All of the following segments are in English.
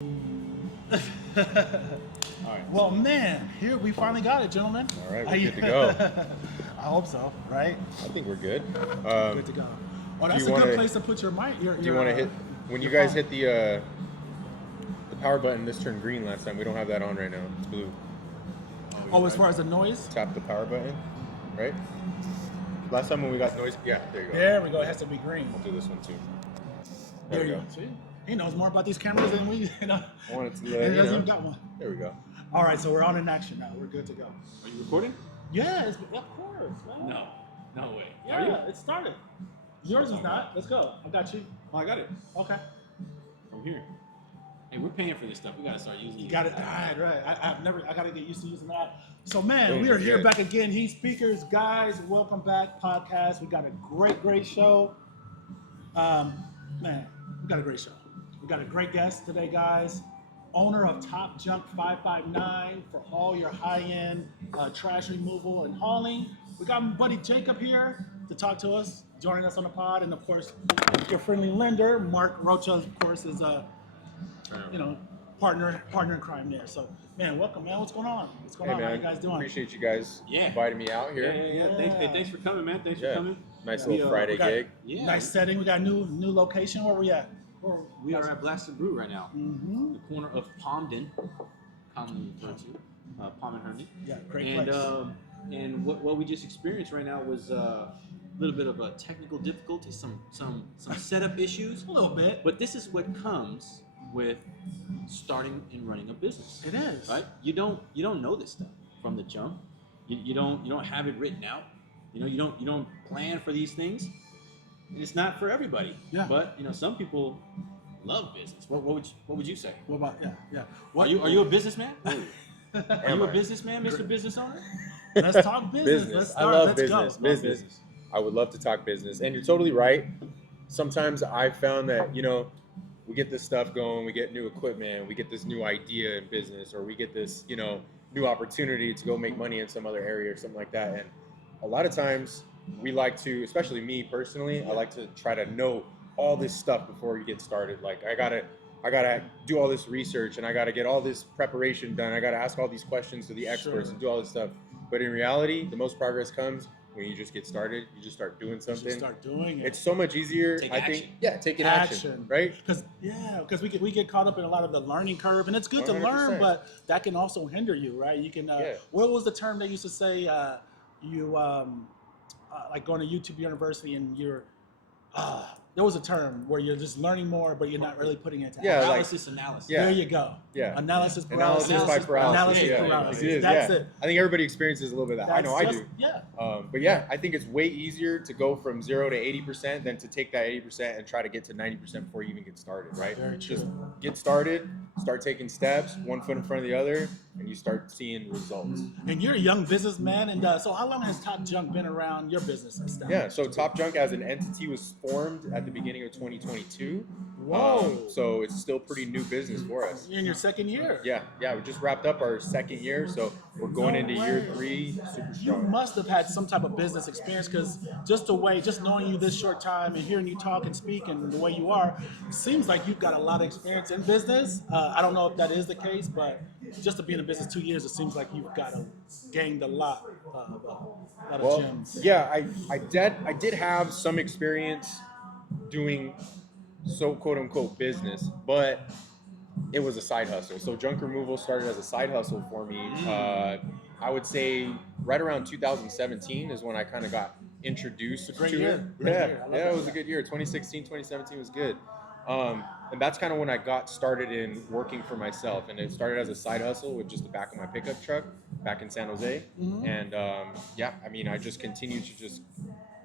All right. Well, man, here we finally got it, gentlemen. All right, we're good to go. I hope so, right? I think we're good. Good to go. Well, that's a good place to put your mic. Do you want to hit when you guys hit the power button? This turned green last time. We don't have that on right now. It's blue. Oh, as far as the noise? Tap the power button, right? Last time when we got noise, yeah, there you go. There we go. It has to be green. I'll do this one too. There you go. See? He knows more about these cameras than we. I wanted to. He hasn't even got one. There we go. All right, so we're on in action now. We're good to go. Are you recording? Yeah, of course. Man. No way. Yeah, it started. Yours is not. Let's go. I got you. Oh, I got it. Okay. I'm here. Hey, we're paying for this stuff. We gotta start using it. You got it. Right. I gotta get used to using that. So, man, Boom, we are here good. back again. Heat Speakers, guys. Welcome back, podcast. We got a great show. Man, we got a great show. We got a great guest today, guys. Owner of Top Junk 559 for all your high-end trash removal and hauling. We got my buddy Jacob here to talk to us, joining us on the pod, and of course, your friendly lender, Mark Rocha, of course, is partner in crime there. So, man, welcome, man. What's going on? What's going on? Man, How you guys doing? Appreciate you guys inviting me out here. Yeah. Thanks for coming, man. Thanks for coming. Nice little Friday gig. Yeah. Nice setting. We got a new location. Where we at? We are at Blasted Brew right now. Mm-hmm. The corner of Palmden, commonly referred to, Palm and Herndon. Yeah, great place. And what we just experienced right now was a little bit of a technical difficulty, some setup issues. A little bit. But this is what comes with starting and running a business. It is. Right? You don't know this stuff from the jump. You don't have it written out. You don't plan for these things. It's not for everybody. Yeah. But some people love business. What would you say? What about yeah? Are you a businessman? Are you a I? businessman, Mr. Business Owner? Let's talk business. Let's start. I love Let's business. go. Business. I would love to talk business, and you're totally right. Sometimes I've found that we get this stuff going, we get new equipment, we get this new idea in business, or we get this new opportunity to go make money in some other area or something like that. And a lot of times we like to, especially me personally, I like to try to know all this stuff before you get started. Like I gotta do all this research, and I gotta get all this preparation done. I gotta ask all these questions to the experts and do all this stuff. But in reality, the most progress comes when you just get started. You just start doing something. Just start doing it. It's so much easier. Take I action. think. Yeah, taking action. Right? Because we get caught up in a lot of the learning curve, and it's good to learn, 100%. but that can also hinder you, right? You can. What was the term they used to say? Like going to YouTube University, and you're. There was a term where you're just learning more, but you're not really putting it to Yeah, action. Analysis. Yeah. There you go. Yeah. Analysis paralysis. Analysis by paralysis. Analysis Yeah, paralysis. it is, That's yeah. it. I think everybody experiences a little bit of that. I know I do. Yeah. But yeah, I think it's way easier to go from 0 to 80% than to take that 80% and try to get to 90% before you even get started, right? Very true. Just get started, start taking steps, one foot in front of the other, and you start seeing results. And you're a young businessman, and so how long has Top Junk been around your business and stuff? Yeah, so Top Junk as an entity was formed at the beginning of 2022. Whoa. So it's still pretty new business for us. You're in your second year. Yeah, we just wrapped up our second year, so we're going into year 3 super You strong. must have had some type of business experience, because just knowing you this short time and hearing you talk and speak and the way you are, it seems like you've got a lot of experience in business. I don't know if that is the case, but just to be in the business 2 years, it seems like you've gained a lot of gems. Yeah, I did have some experience doing quote unquote business, but it was a side hustle. So junk removal started as a side hustle for me. I would say right around 2017 is when I kind of got introduced to it. It was a good year. 2016, 2017 was good. And that's kind of when I got started in working for myself. And it started as a side hustle with just the back of my pickup truck back in San Jose. Mm-hmm. And I just continued to just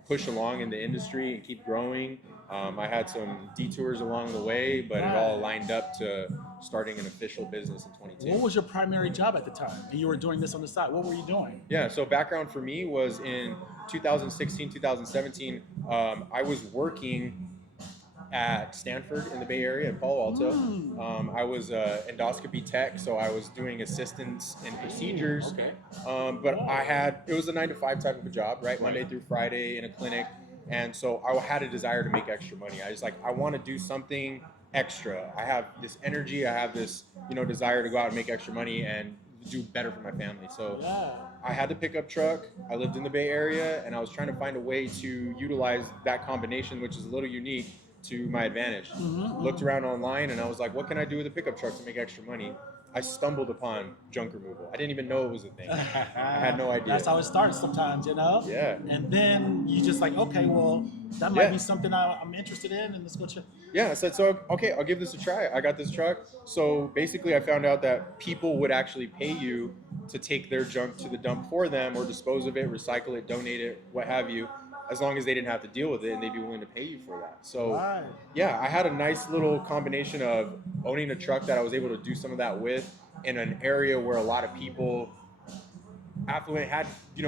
push along in the industry and keep growing. I had some detours along the way, but it all lined up to starting an official business in 22. What was your primary job at the time? And you were doing this on the side. What were you doing? Yeah, so background for me was in 2016, 2017, I was working at Stanford in the Bay Area in Palo Alto. I was an endoscopy tech, so I was doing assistance and procedures. Okay. But it was a 9 to 5 type of a job, right? Monday through Friday in a clinic. And so I had a desire to make extra money. I want to do something extra. I have this energy. I have this, desire to go out and make extra money and do better for my family. So Yeah. I had the pickup truck. I lived in the Bay Area, and I was trying to find a way to utilize that combination, which is a little unique, to my advantage. Looked around online, and I was like, what can I do with a pickup truck to make extra money? I stumbled upon junk removal. I didn't even know it was a thing. I had no idea. That's how it starts sometimes, Yeah. And then you just like, okay, well, that might be something I'm interested in, and let's go check. Yeah, I said, so, okay, I'll give this a try. I got this truck. So basically, I found out that people would actually pay you to take their junk to the dump for them or dispose of it, recycle it, donate it, what have you, as long as they didn't have to deal with it, and they'd be willing to pay you for that. So, Right. yeah, I had a nice little combination of owning a truck that I was able to do some of that with in an area where a lot of people affluent had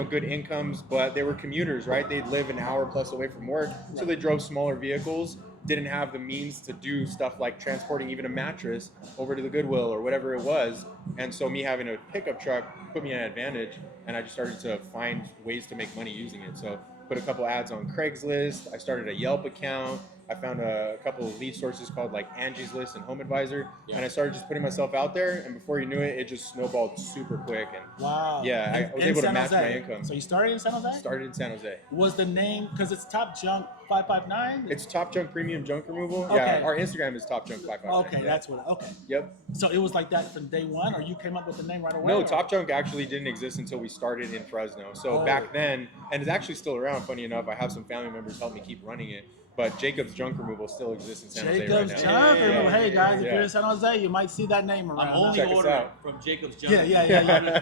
good incomes, but they were commuters, right? They'd live an hour plus away from work, so they drove smaller vehicles, didn't have the means to do stuff like transporting even a mattress over to the Goodwill or whatever it was. And so me having a pickup truck put me at an advantage, and I just started to find ways to make money using it. So put a couple ads on Craigslist. I started a Yelp account. I found a couple of lead sources called like Angie's List and Home Advisor, and I started just putting myself out there. And before you knew it, it just snowballed super quick. And wow, yeah, I was able to match my income. So you started in San Jose? Started in San Jose. Was the name because it's Top Junk 559? It's Top Junk Premium Junk Removal. Okay. Yeah, our Instagram is Top Junk 559. Okay, yeah. that's what. Okay. Yep. So it was like that from day one, or you came up with the name right away? No, or? Top Junk actually didn't exist until we started in Fresno. So back then, and it's actually still around. Funny enough, I have some family members help me keep running it. But Jacob's Junk Removal still exists in San Jose right now. Jacob's Junk Removal. Hey guys, if Yeah. you're in San Jose, you might see that name around. I'm only Check us ordering out. from Jacob's Junk. Yeah.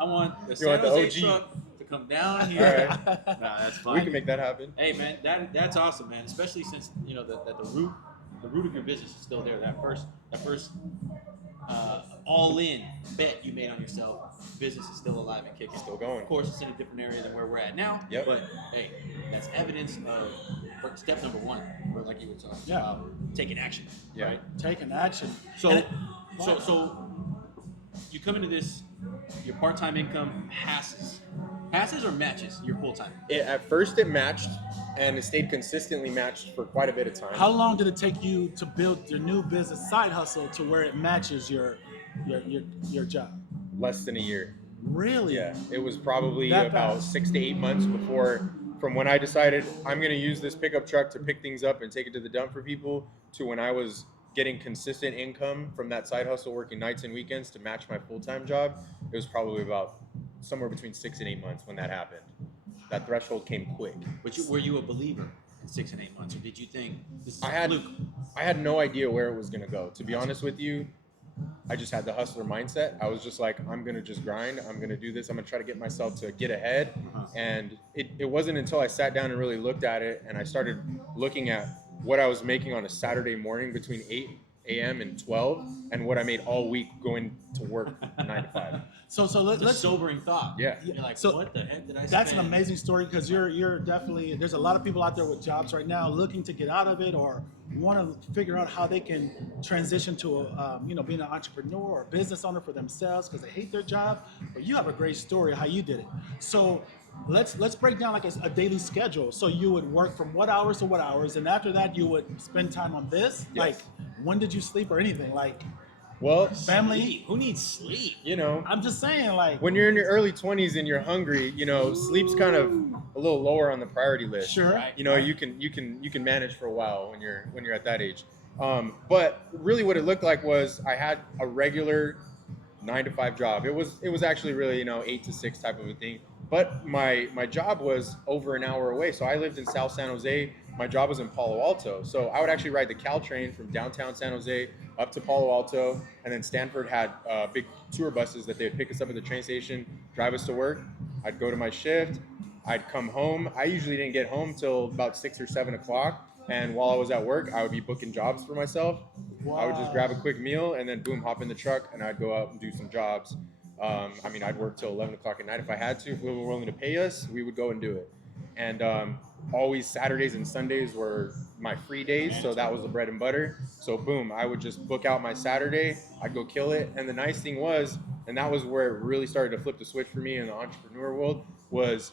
I want the You San want the Jose OG? truck to come down here. All right. Nah, that's fine. We can make that happen. Hey man, that's awesome, man. Especially since that the root of your business is still there. That first all-in bet you made on yourself, business is still alive and kicking. Still going. Of course, it's in a different area than where we're at now. Yep. But hey, that's evidence of step number one, or like you were talking Yeah. about, taking action. Yeah. Right. Taking action. So, And it- so you come into this, your part-time income passes or matches your full-time. At first, it matched, and it stayed consistently matched for quite a bit of time. How long did it take you to build your new business side hustle to where it matches your job? Less than a year. Really? Yeah, it was probably That about fast? 6 to 8 months before, from when I decided I'm going to use this pickup truck to pick things up and take it to the dump for people, to when I was getting consistent income from that side hustle, working nights and weekends to match my full-time job. It was probably about somewhere between 6 and 8 months when that happened. That threshold came quick. But were you a believer in 6 and 8 months, or did you think this is I a had fluke? I had no idea where it was going to go. To be honest with you, I just had the hustler mindset. I was just like, I'm going to just grind. I'm going to do this. I'm going to try to get myself to get ahead. And it wasn't until I sat down and really looked at it, and I started looking at what I was making on a Saturday morning between 8 a.m. and 12, and what I made all week going to work 9 to 5. So It's a let's. sobering thought. Yeah. You're like, So, what the heck did I spend? That's an amazing story because you're definitely, there's a lot of people out there with jobs right now looking to get out of it or want to figure out how they can transition to being an entrepreneur or business owner for themselves because they hate their job. But you have a great story how you did it. So let's break down like a daily schedule. So you would work from what hours to what hours, and after that you would spend time on this. Yes. Like, when did you sleep or anything? Like, Well, family. Sleep. Who needs sleep? I'm just saying, like, when you're in your early 20s and you're hungry, sleep's kind of a little lower on the priority list. sure. Right. You can manage for a while when you're at that age. But really, what it looked like was I had a regular 9 to 5 job. It was actually really 8 to 6 type of a thing. But my job was over an hour away. So I lived in South San Jose. My job was in Palo Alto. So I would actually ride the Caltrain from downtown San Jose up to Palo Alto, and then Stanford had big tour buses that they would pick us up at the train station, drive us to work. I'd go to my shift. I'd come home. I usually didn't get home till about 6 or 7 o'clock. And while I was at work, I would be booking jobs for myself. I would just grab a quick meal and then boom, hop in the truck, and I'd go out and do some jobs. I'd work till 11 o'clock at night if I had to. If we were willing to pay us, we would go and do it. And always Saturdays and Sundays were my free days, so that was the bread and butter. So boom, I would just book out my Saturday. I'd go kill it. And the nice thing was, and that was where it really started to flip the switch for me in the entrepreneur world, was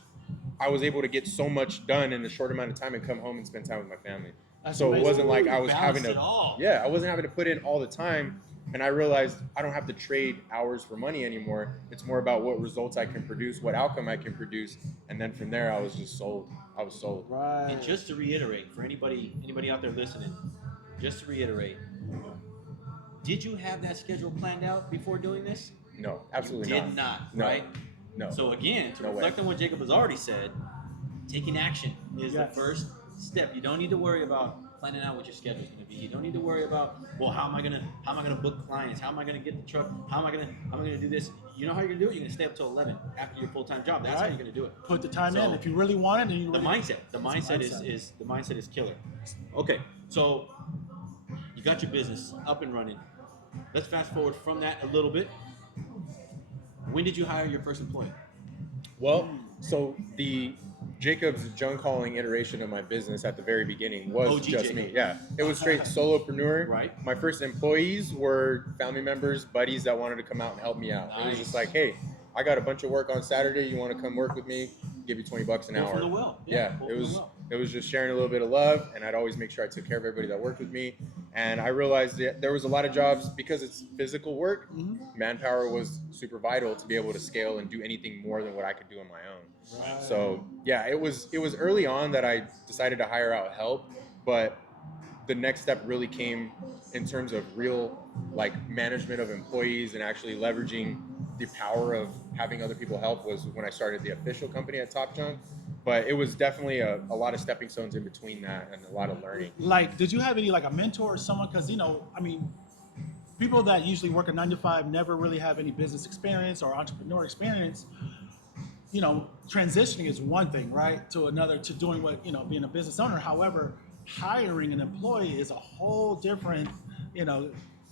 I was able to get so much done in a short amount of time and come home and spend time with my family. That's So it amazing. wasn't like I was having Balance it to, all. yeah, I wasn't having to put in all the time. And I realized I don't have to trade hours for money anymore. It's more about what results I can produce, what outcome I can produce. And then from there, I was just sold. I was sold. Right. And just to reiterate, for anybody out there listening, just to reiterate, did you have that schedule planned out before doing this? No, absolutely You did not, No. right? No. So again, to No way. reflect on what Jacob has already said, taking action is Yes. the first step. You don't need to worry about planning out what your schedule is going to be. You don't need to worry about, well, how am I gonna book clients? How am I gonna get the truck? How am I gonna do this? You know how you're gonna do it? You're gonna stay up till 11 after your full-time job. That's how Right. you're gonna do it. Put the time in So, if you really want it. And you The really, mindset. The mindset is killer. Okay, so you got your business up and running. Let's fast forward from that a little bit. When did you hire your first employee? Well, so the Jacob's junk hauling iteration of my business at the very beginning was OG just Jacob. me. Yeah, it was straight solopreneur. Right. My first employees were family members, buddies that wanted to come out and help me out. It was Nice. just like, hey, I got a bunch of work on Saturday. You want to come work with me? Give you $20 an Pull hour. from the well. Yeah, pull it from the was well. it was just sharing a little bit of love, and I'd always make sure I took care of everybody that worked with me. And I realized that there was a lot of jobs because it's physical work. Manpower was super vital to be able to scale and do anything more than what I could do on my own. Right. So yeah, it was early on that I decided to hire out help, but the next step really came in terms of real like management of employees and actually leveraging the power of having other people help was when I started the official company at Top Junk. But it was definitely a lot of stepping stones in between that and a lot of learning. Like, did you have any like a mentor or someone? Because I mean, people that usually work a 9 to 5 never really have any business experience or entrepreneur experience. Transitioning is one thing, right? To another, to doing what, being a business owner. However, hiring an employee is a whole different,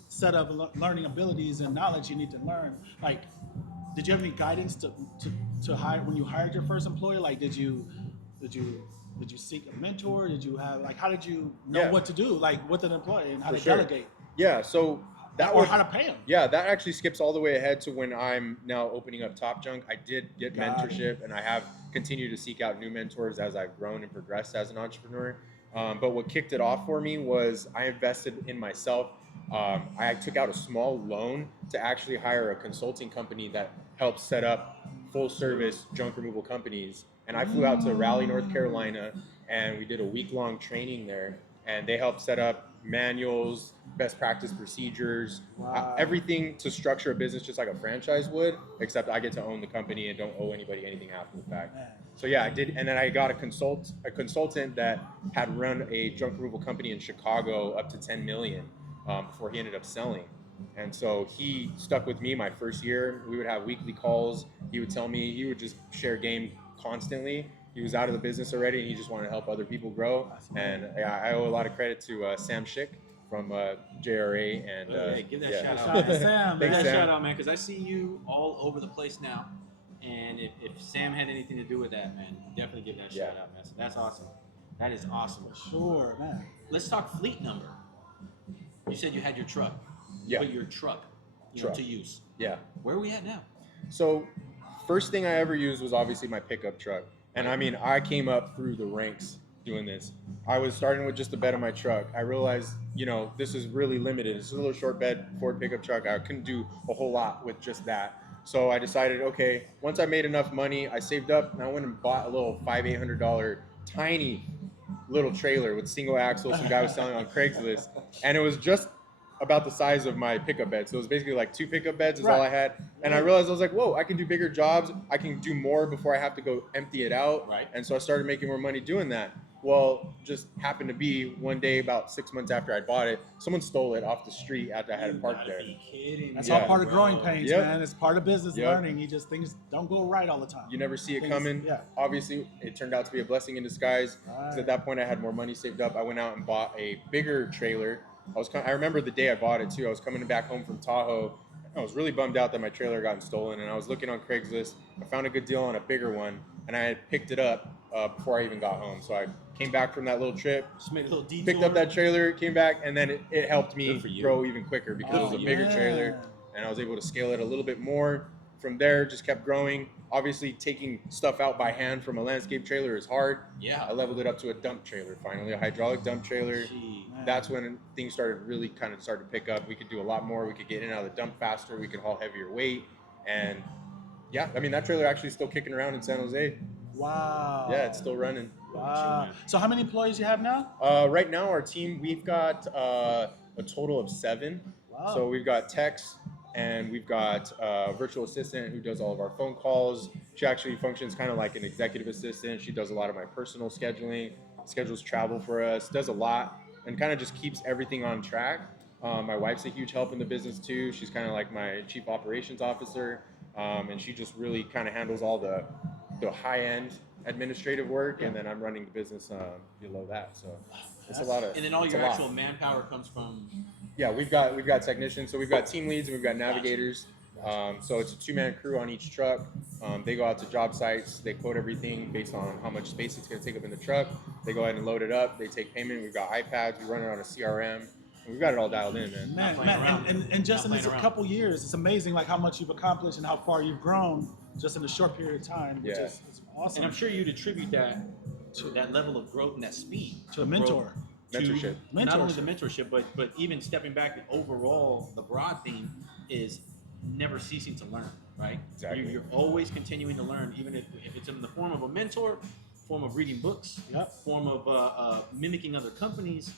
set of learning abilities and knowledge you need to learn. Like, did you have any guidance to hire when you hired your first employee? Like, did you seek a mentor? Did you have, like, how did you know Yeah. what to do, like, with an employee and how For to sure. delegate Yeah, so that or was how to pay them? yeah, that actually skips all the way ahead to when I'm now opening up Top Junk. I did get Got it. mentorship, and I have continued to seek out new mentors as I've grown and progressed as an entrepreneur. But what kicked it off for me was I invested in myself. I took out a small loan to actually hire a consulting company that helps set up full service junk removal companies. And I flew out to Raleigh, North Carolina, and we did a week-long training there. And they helped set up manuals, best practice procedures, Wow. everything to structure a business just like a franchise would, except I get to own the company and don't owe anybody anything after the fact. Man. So yeah, I did, and then I got a consultant that had run a junk removal company in Chicago up to 10 million before he ended up selling. And so he stuck with me my first year. We would have weekly calls. He would tell me, he would just share game constantly. He was out of the business already, and he just wanted to help other people grow. And yeah, I owe a lot of credit to Sam Schick from JRA. And Hey, give that shout Shout out to Sam, Give man. that Sam. shout out, man, because I see you all over the place now. And if Sam had anything to do with that, man, definitely give that Yeah. shout out, man. So that's awesome. That is awesome. Sure, man. Let's talk fleet number. You said you had your truck. Yeah. But your truck, you know, Truck. to use. Yeah. Where are we at now? So first thing I ever used was obviously my pickup truck. And I mean, I came up through the ranks doing this. I was starting with just the bed of my truck. I realized, this is really limited. It's a little short bed Ford pickup truck. I couldn't do a whole lot with just that. So I decided, okay, once I made enough money, I saved up and I went and bought a little $800 tiny little trailer with single axle. Some guy was selling on Craigslist. And it was just about the size of my pickup bed. So it was basically like 2 pickup beds is all I had. And I realized I was like, whoa, I can do bigger jobs. I can do more before I have to go empty it out. Right. And so I started making more money doing that. Well, just happened to be one day about 6 months after I bought it, someone stole it off the street after I had it parked there. Be kidding That's me, all Yeah. part of bro. growing pains, Yep. man. It's part of business Yep. learning. Things don't go right all the time. You never see it Things- coming. yeah. Obviously, it turned out to be a blessing in disguise. Because at that point, I had more money saved up. I went out and bought a bigger trailer. I remember the day I bought it too. I was coming back home from Tahoe. I was really bummed out that my trailer got stolen, and I was looking on Craigslist. I found a good deal on a bigger one, and I had picked it up before I even got home. So I came back from that little trip, Just made a little detour. picked up that trailer, came back, and then it helped me Good for you. grow even quicker because it was a bigger yeah. trailer, and I was able to scale it a little bit more. from there, just kept growing. Obviously, taking stuff out by hand from a landscape trailer is hard. Yeah. I leveled it up to a dump trailer, finally, a hydraulic dump trailer. Gee. That's when things started really kind of started to pick up. We could do a lot more. We could get in and out of the dump faster. We could haul heavier weight. And yeah, I mean, that trailer actually is still kicking around in San Jose. Wow. Yeah, it's still running. Wow. So how many employees you have now? Right now, our team, we've got a total of 7. Wow. So we've got techs, and we've got a virtual assistant who does all of our phone calls. She actually functions kind of like an executive assistant. She does a lot of my personal scheduling, schedules travel for us, does a lot, and kind of just keeps everything on track. My wife's a huge help in the business too. She's kind of like my chief operations officer, and she just really kind of handles all the high-end administrative work, and then I'm running the business below that. So it's a lot of. And then all your actual manpower comes from. Yeah, we've got technicians, so we've got team leads and we've got navigators. So it's a 2-man crew on each truck. They go out to job sites, they quote everything based on how much space it's going to take up in the truck. They go ahead and load it up. They take payment. We've got iPads. We run it on a CRM. And we've got it all dialed in, man. Man, and just in this couple years, it's amazing like how much you've accomplished and how far you've grown just in a short period of time, which is awesome. And I'm sure you'd attribute that to that level of growth and that speed. To a mentor. Mentorship. Not only the mentorship, but even stepping back, overall, the broad theme is never ceasing to learn, right? Exactly. You're always continuing to learn, even if it's in the form of a mentor, form of reading books, form of mimicking other companies,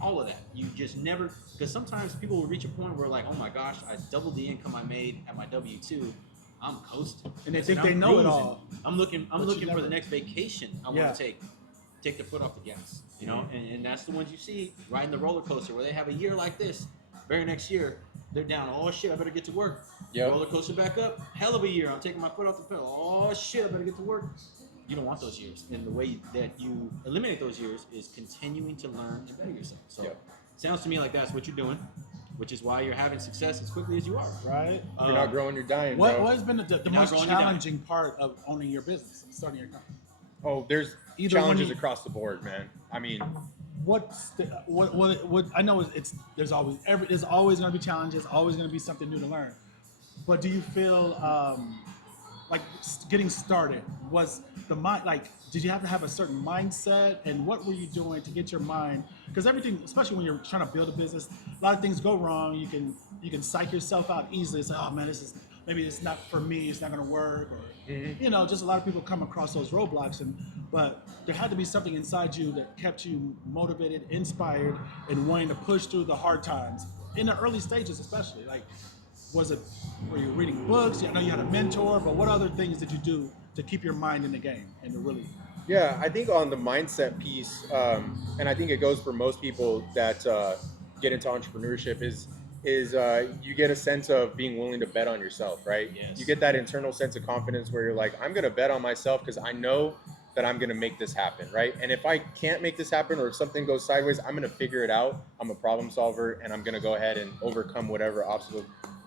all of that. You just never, because sometimes people will reach a point where like, oh my gosh, I doubled the income I made at my W-2. I'm coasting. And they think they know it all. I'm looking for the next vacation I want to take the foot off the gas, you know, and that's the ones you see riding the roller coaster where they have a year like this. Very next year, they're down. Oh shit, I better get to work. Roller coaster back up. Hell of a year. I'm taking my foot off the pedal. Oh shit, I better get to work. You don't want those years, and the way that you eliminate those years is continuing to learn and better yourself. So, sounds to me like that's what you're doing, which is why you're having success as quickly as you are. Right. You're not growing, you're dying. What bro. has been the most challenging part of owning your business, starting your company? Oh, there's challenges across the board, man. I mean, what I know is there's always going to be challenges, always going to be something new to learn. But do you feel like getting started was the mind, like, did you have to have a certain mindset, and what were you doing to get your mind? Because everything, especially when you're trying to build a business, a lot of things go wrong. You can psych yourself out easily. Say, oh man, maybe it's not for me. It's not going to work, or you know, just a lot of people come across those roadblocks. But there had to be something inside you that kept you motivated, inspired, and wanting to push through the hard times in the early stages, especially. Like, were you reading books? I know you had a mentor, but what other things did you do to keep your mind in the game and to really? Yeah, I think on the mindset piece, and I think it goes for most people that get into entrepreneurship is you get a sense of being willing to bet on yourself, right? Yes. You get that internal sense of confidence where you're like, I'm going to bet on myself because I know that I'm going to make this happen, right? And if I can't make this happen, or if something goes sideways, I'm going to figure it out. I'm a problem solver, and I'm going to go ahead and overcome whatever obstacle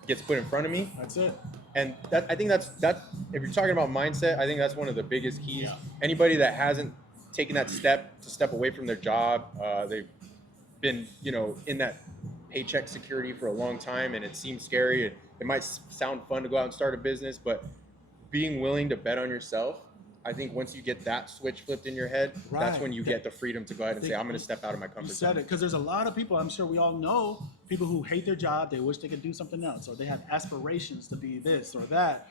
gets put in front of me. That's it. And I think that's if you're talking about mindset, I think that's one of the biggest keys. Yeah. Anybody that hasn't taken that step away from their job, they've been, in that paycheck security for a long time, and it seems scary. It might sound fun to go out and start a business, but being willing to bet on yourself, I think once you get that switch flipped in your head, that's when you get the freedom to go ahead and say, I'm going to step out of my comfort zone. You said it, because there's a lot of people, I'm sure we all know, people who hate their job, they wish they could do something else, or they have aspirations to be this or that.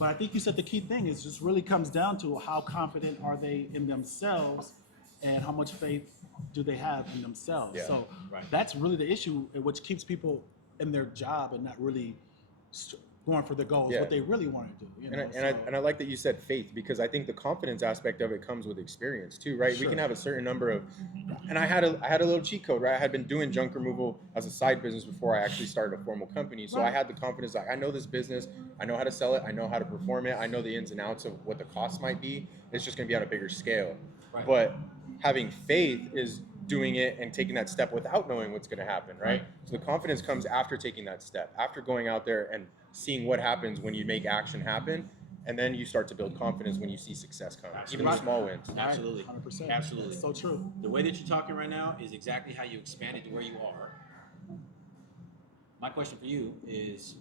But I think you said the key thing is just really comes down to how confident are they in themselves, and how much faith do they have in themselves. Yeah. So that's really the issue, which keeps people in their job and not really going for the goals, what they really want to do. And I like that you said faith, because I think the confidence aspect of it comes with experience too, right? Sure. We can have a certain number of, and I had a little cheat code, right? I had been doing junk removal as a side business before I actually started a formal company. So I had the confidence, like, I know this business, I know how to sell it, I know how to perform it, I know the ins and outs of what the cost might be. It's just going to be on a bigger scale. Right. But having faith is doing it and taking that step without knowing what's going to happen, right? So the confidence comes after taking that step, after going out there and seeing what happens when you make action happen, and then you start to build confidence when you see success come, even the small wins. Absolutely. 100%. Absolutely. That's so true. The way that you're talking right now is exactly how you expanded to where you are. My question for you is,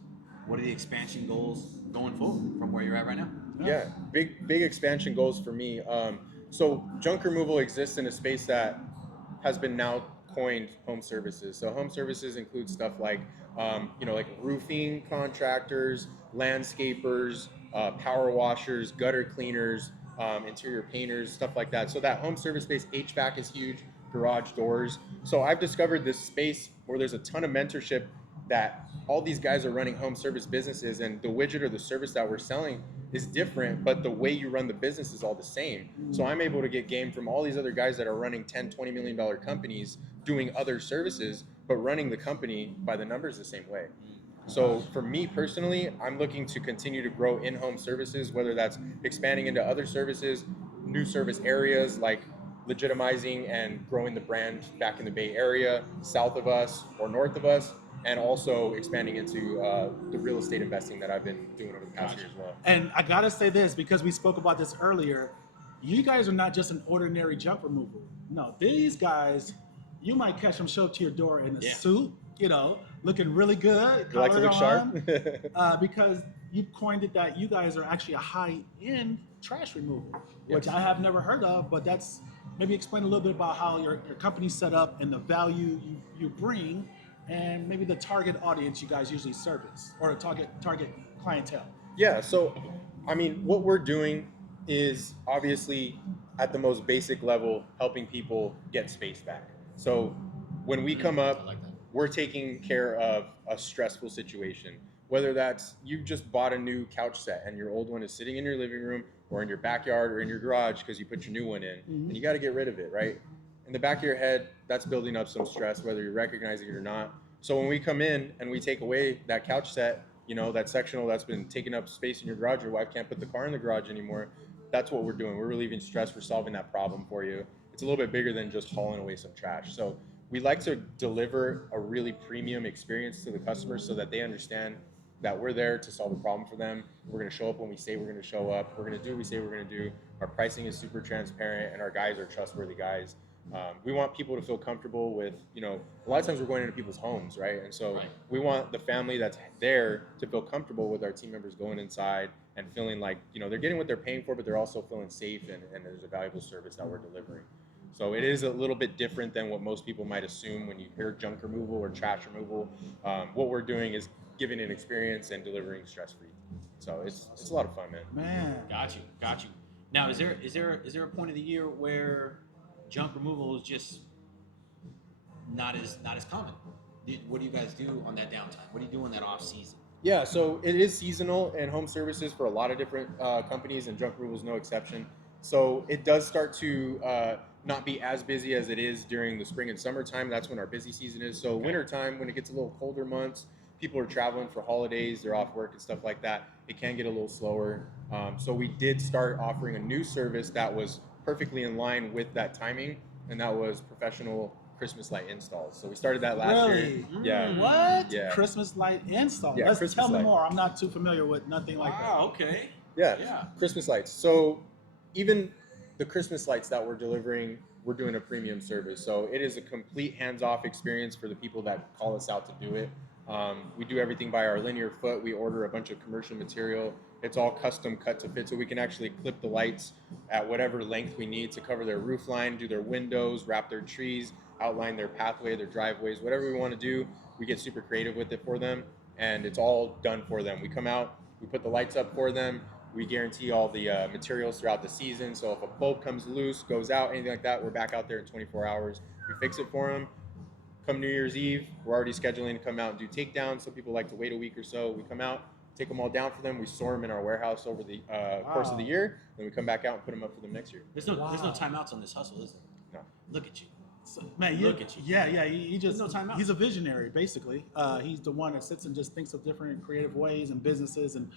what are the expansion goals going forward from where you're at right now? Yeah, big expansion goals for me. So junk removal exists in a space that has been now coined home services. So home services include stuff like, like roofing contractors, landscapers, power washers, gutter cleaners, interior painters, stuff like that. So that home service space, HVAC is huge, garage doors. So I've discovered this space where there's a ton of mentorship that all these guys are running home service businesses, and the widget or the service that we're selling is different, but the way you run the business is all the same. So I'm able to get game from all these other guys that are running 10, $20 million companies doing other services, but running the company by the numbers the same way. So for me personally, I'm looking to continue to grow in-home services, whether that's expanding into other services, new service areas, like legitimizing and growing the brand back in the Bay Area, south of us or north of us, and also expanding into the real estate investing that I've been doing over the past year as well. And I gotta say this because we spoke about this earlier. You guys are not just an ordinary junk removal. No, these guys, you might catch them show up to your door in a suit, looking really good, You like to collar look sharp? on, because you coined it that you guys are actually a high-end trash removal, which Yes. I have never heard of. But that's maybe explain a little bit about how your company's set up and the value you bring, and maybe the target audience you guys usually service or target clientele. Yeah, so I mean, what we're doing is obviously at the most basic level helping people get space back. So when we come I up, like that. we're taking care of a stressful situation. Whether that's you just bought a new couch set and your old one is sitting in your living room or in your backyard or in your garage because you put your new one in and you got to get rid of it, right? In the back of your head, that's building up some stress, whether you're recognizing it or not. So when we come in and we take away that couch set, that sectional that's been taking up space in your garage, your wife can't put the car in the garage anymore. That's what we're doing. We're relieving stress. We're solving that problem for you. It's a little bit bigger than just hauling away some trash. So we like to deliver a really premium experience to the customers so that they understand that we're there to solve a problem for them. We're going to show up when we say we're going to show up. We're going to do what we say we're going to do. Our pricing is super transparent, and our guys are trustworthy guys. We want people to feel comfortable with, a lot of times we're going into people's homes, right? And so we want the family that's there to feel comfortable with our team members going inside and feeling like, they're getting what they're paying for, but they're also feeling safe and there's a valuable service that we're delivering. So it is a little bit different than what most people might assume when you hear junk removal or trash removal. What we're doing is giving an experience and delivering stress-free. So it's a lot of fun, man. Man, Got you. Now, is there a point of the year where junk removal is just not as common? What do you guys do on that downtime? What do you do in that off season? Yeah, so it is seasonal and home services for a lot of different companies, and junk removal is no exception. So it does start to not be as busy as it is during the spring and summertime. That's when our busy season is. So wintertime, when it gets a little colder months, people are traveling for holidays, they're off work and stuff like that, it can get a little slower. So we did start offering a new service that was perfectly in line with that timing, and that was professional Christmas light installs. So we started that last year. Yeah. What? Yeah. Christmas light install. Yeah, Let's Christmas tell me light. more. I'm not too familiar with nothing like that. Wow. Okay. Yeah, Christmas lights. So even the Christmas lights that we're delivering, we're doing a premium service. So it is a complete hands-off experience for the people that call us out to do it. We do everything by our linear foot. We order a bunch of commercial material. It's all custom cut to fit, so we can actually clip the lights at whatever length we need to cover their roof line, do their windows, wrap their trees, outline their pathway, their driveways, whatever we want to do. We get super creative with it for them, and it's all done for them. We come out, we put the lights up for them. We guarantee all the materials throughout the season. So if a bulb comes loose, goes out, anything like that, we're back out there in 24 hours. We fix it for them. Come New Year's Eve, we're already scheduling to come out and do takedowns. Some people like to wait a week or so. We come out, take them all down for them. We store them in our warehouse over the course of the year. Then we come back out and put them up for them next year. There's no timeouts on this hustle, is there? No. Look at you. So, man, Look at you. Yeah. He just There's no timeout. he's a visionary, basically. He's the one that sits and just thinks of different creative ways and businesses, and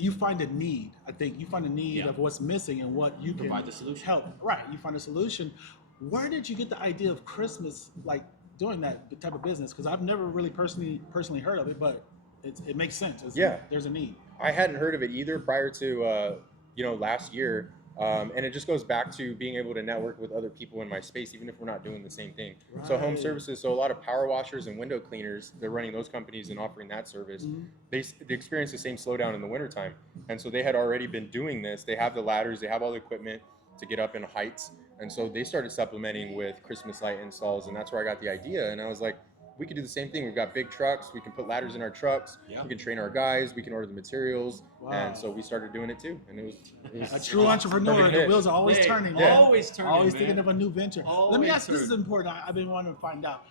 you find a need. I think you find a need of what's missing and what you Provide can the solution. help. Right, you find a solution. Where did you get the idea of Christmas, like doing that type of business? Because I've never really personally heard of it, but it makes sense. There's a need. I hadn't heard of it either prior to last year. And it just goes back to being able to network with other people in my space, even if we're not doing the same thing. So home Right. services, so a lot of power washers and window cleaners, they're running those companies and offering that service. They experience the same slowdown in the wintertime. And so they had already been doing this. They have the ladders, they have all the equipment to get up in heights. And so they started supplementing with Christmas light installs. And that's where I got the idea. And I was like, we could do the same thing. We've got big trucks. We can put ladders in our trucks. Yeah. We can train our guys. We can order the materials. Wow. And so we started doing it too. And it was A true entrepreneur, perfect the fit. wheels are always Yeah, turning. Yeah. Always turning. Always man. thinking of a new venture. Let me Always ask. This is turning. important. I've been wanting to find out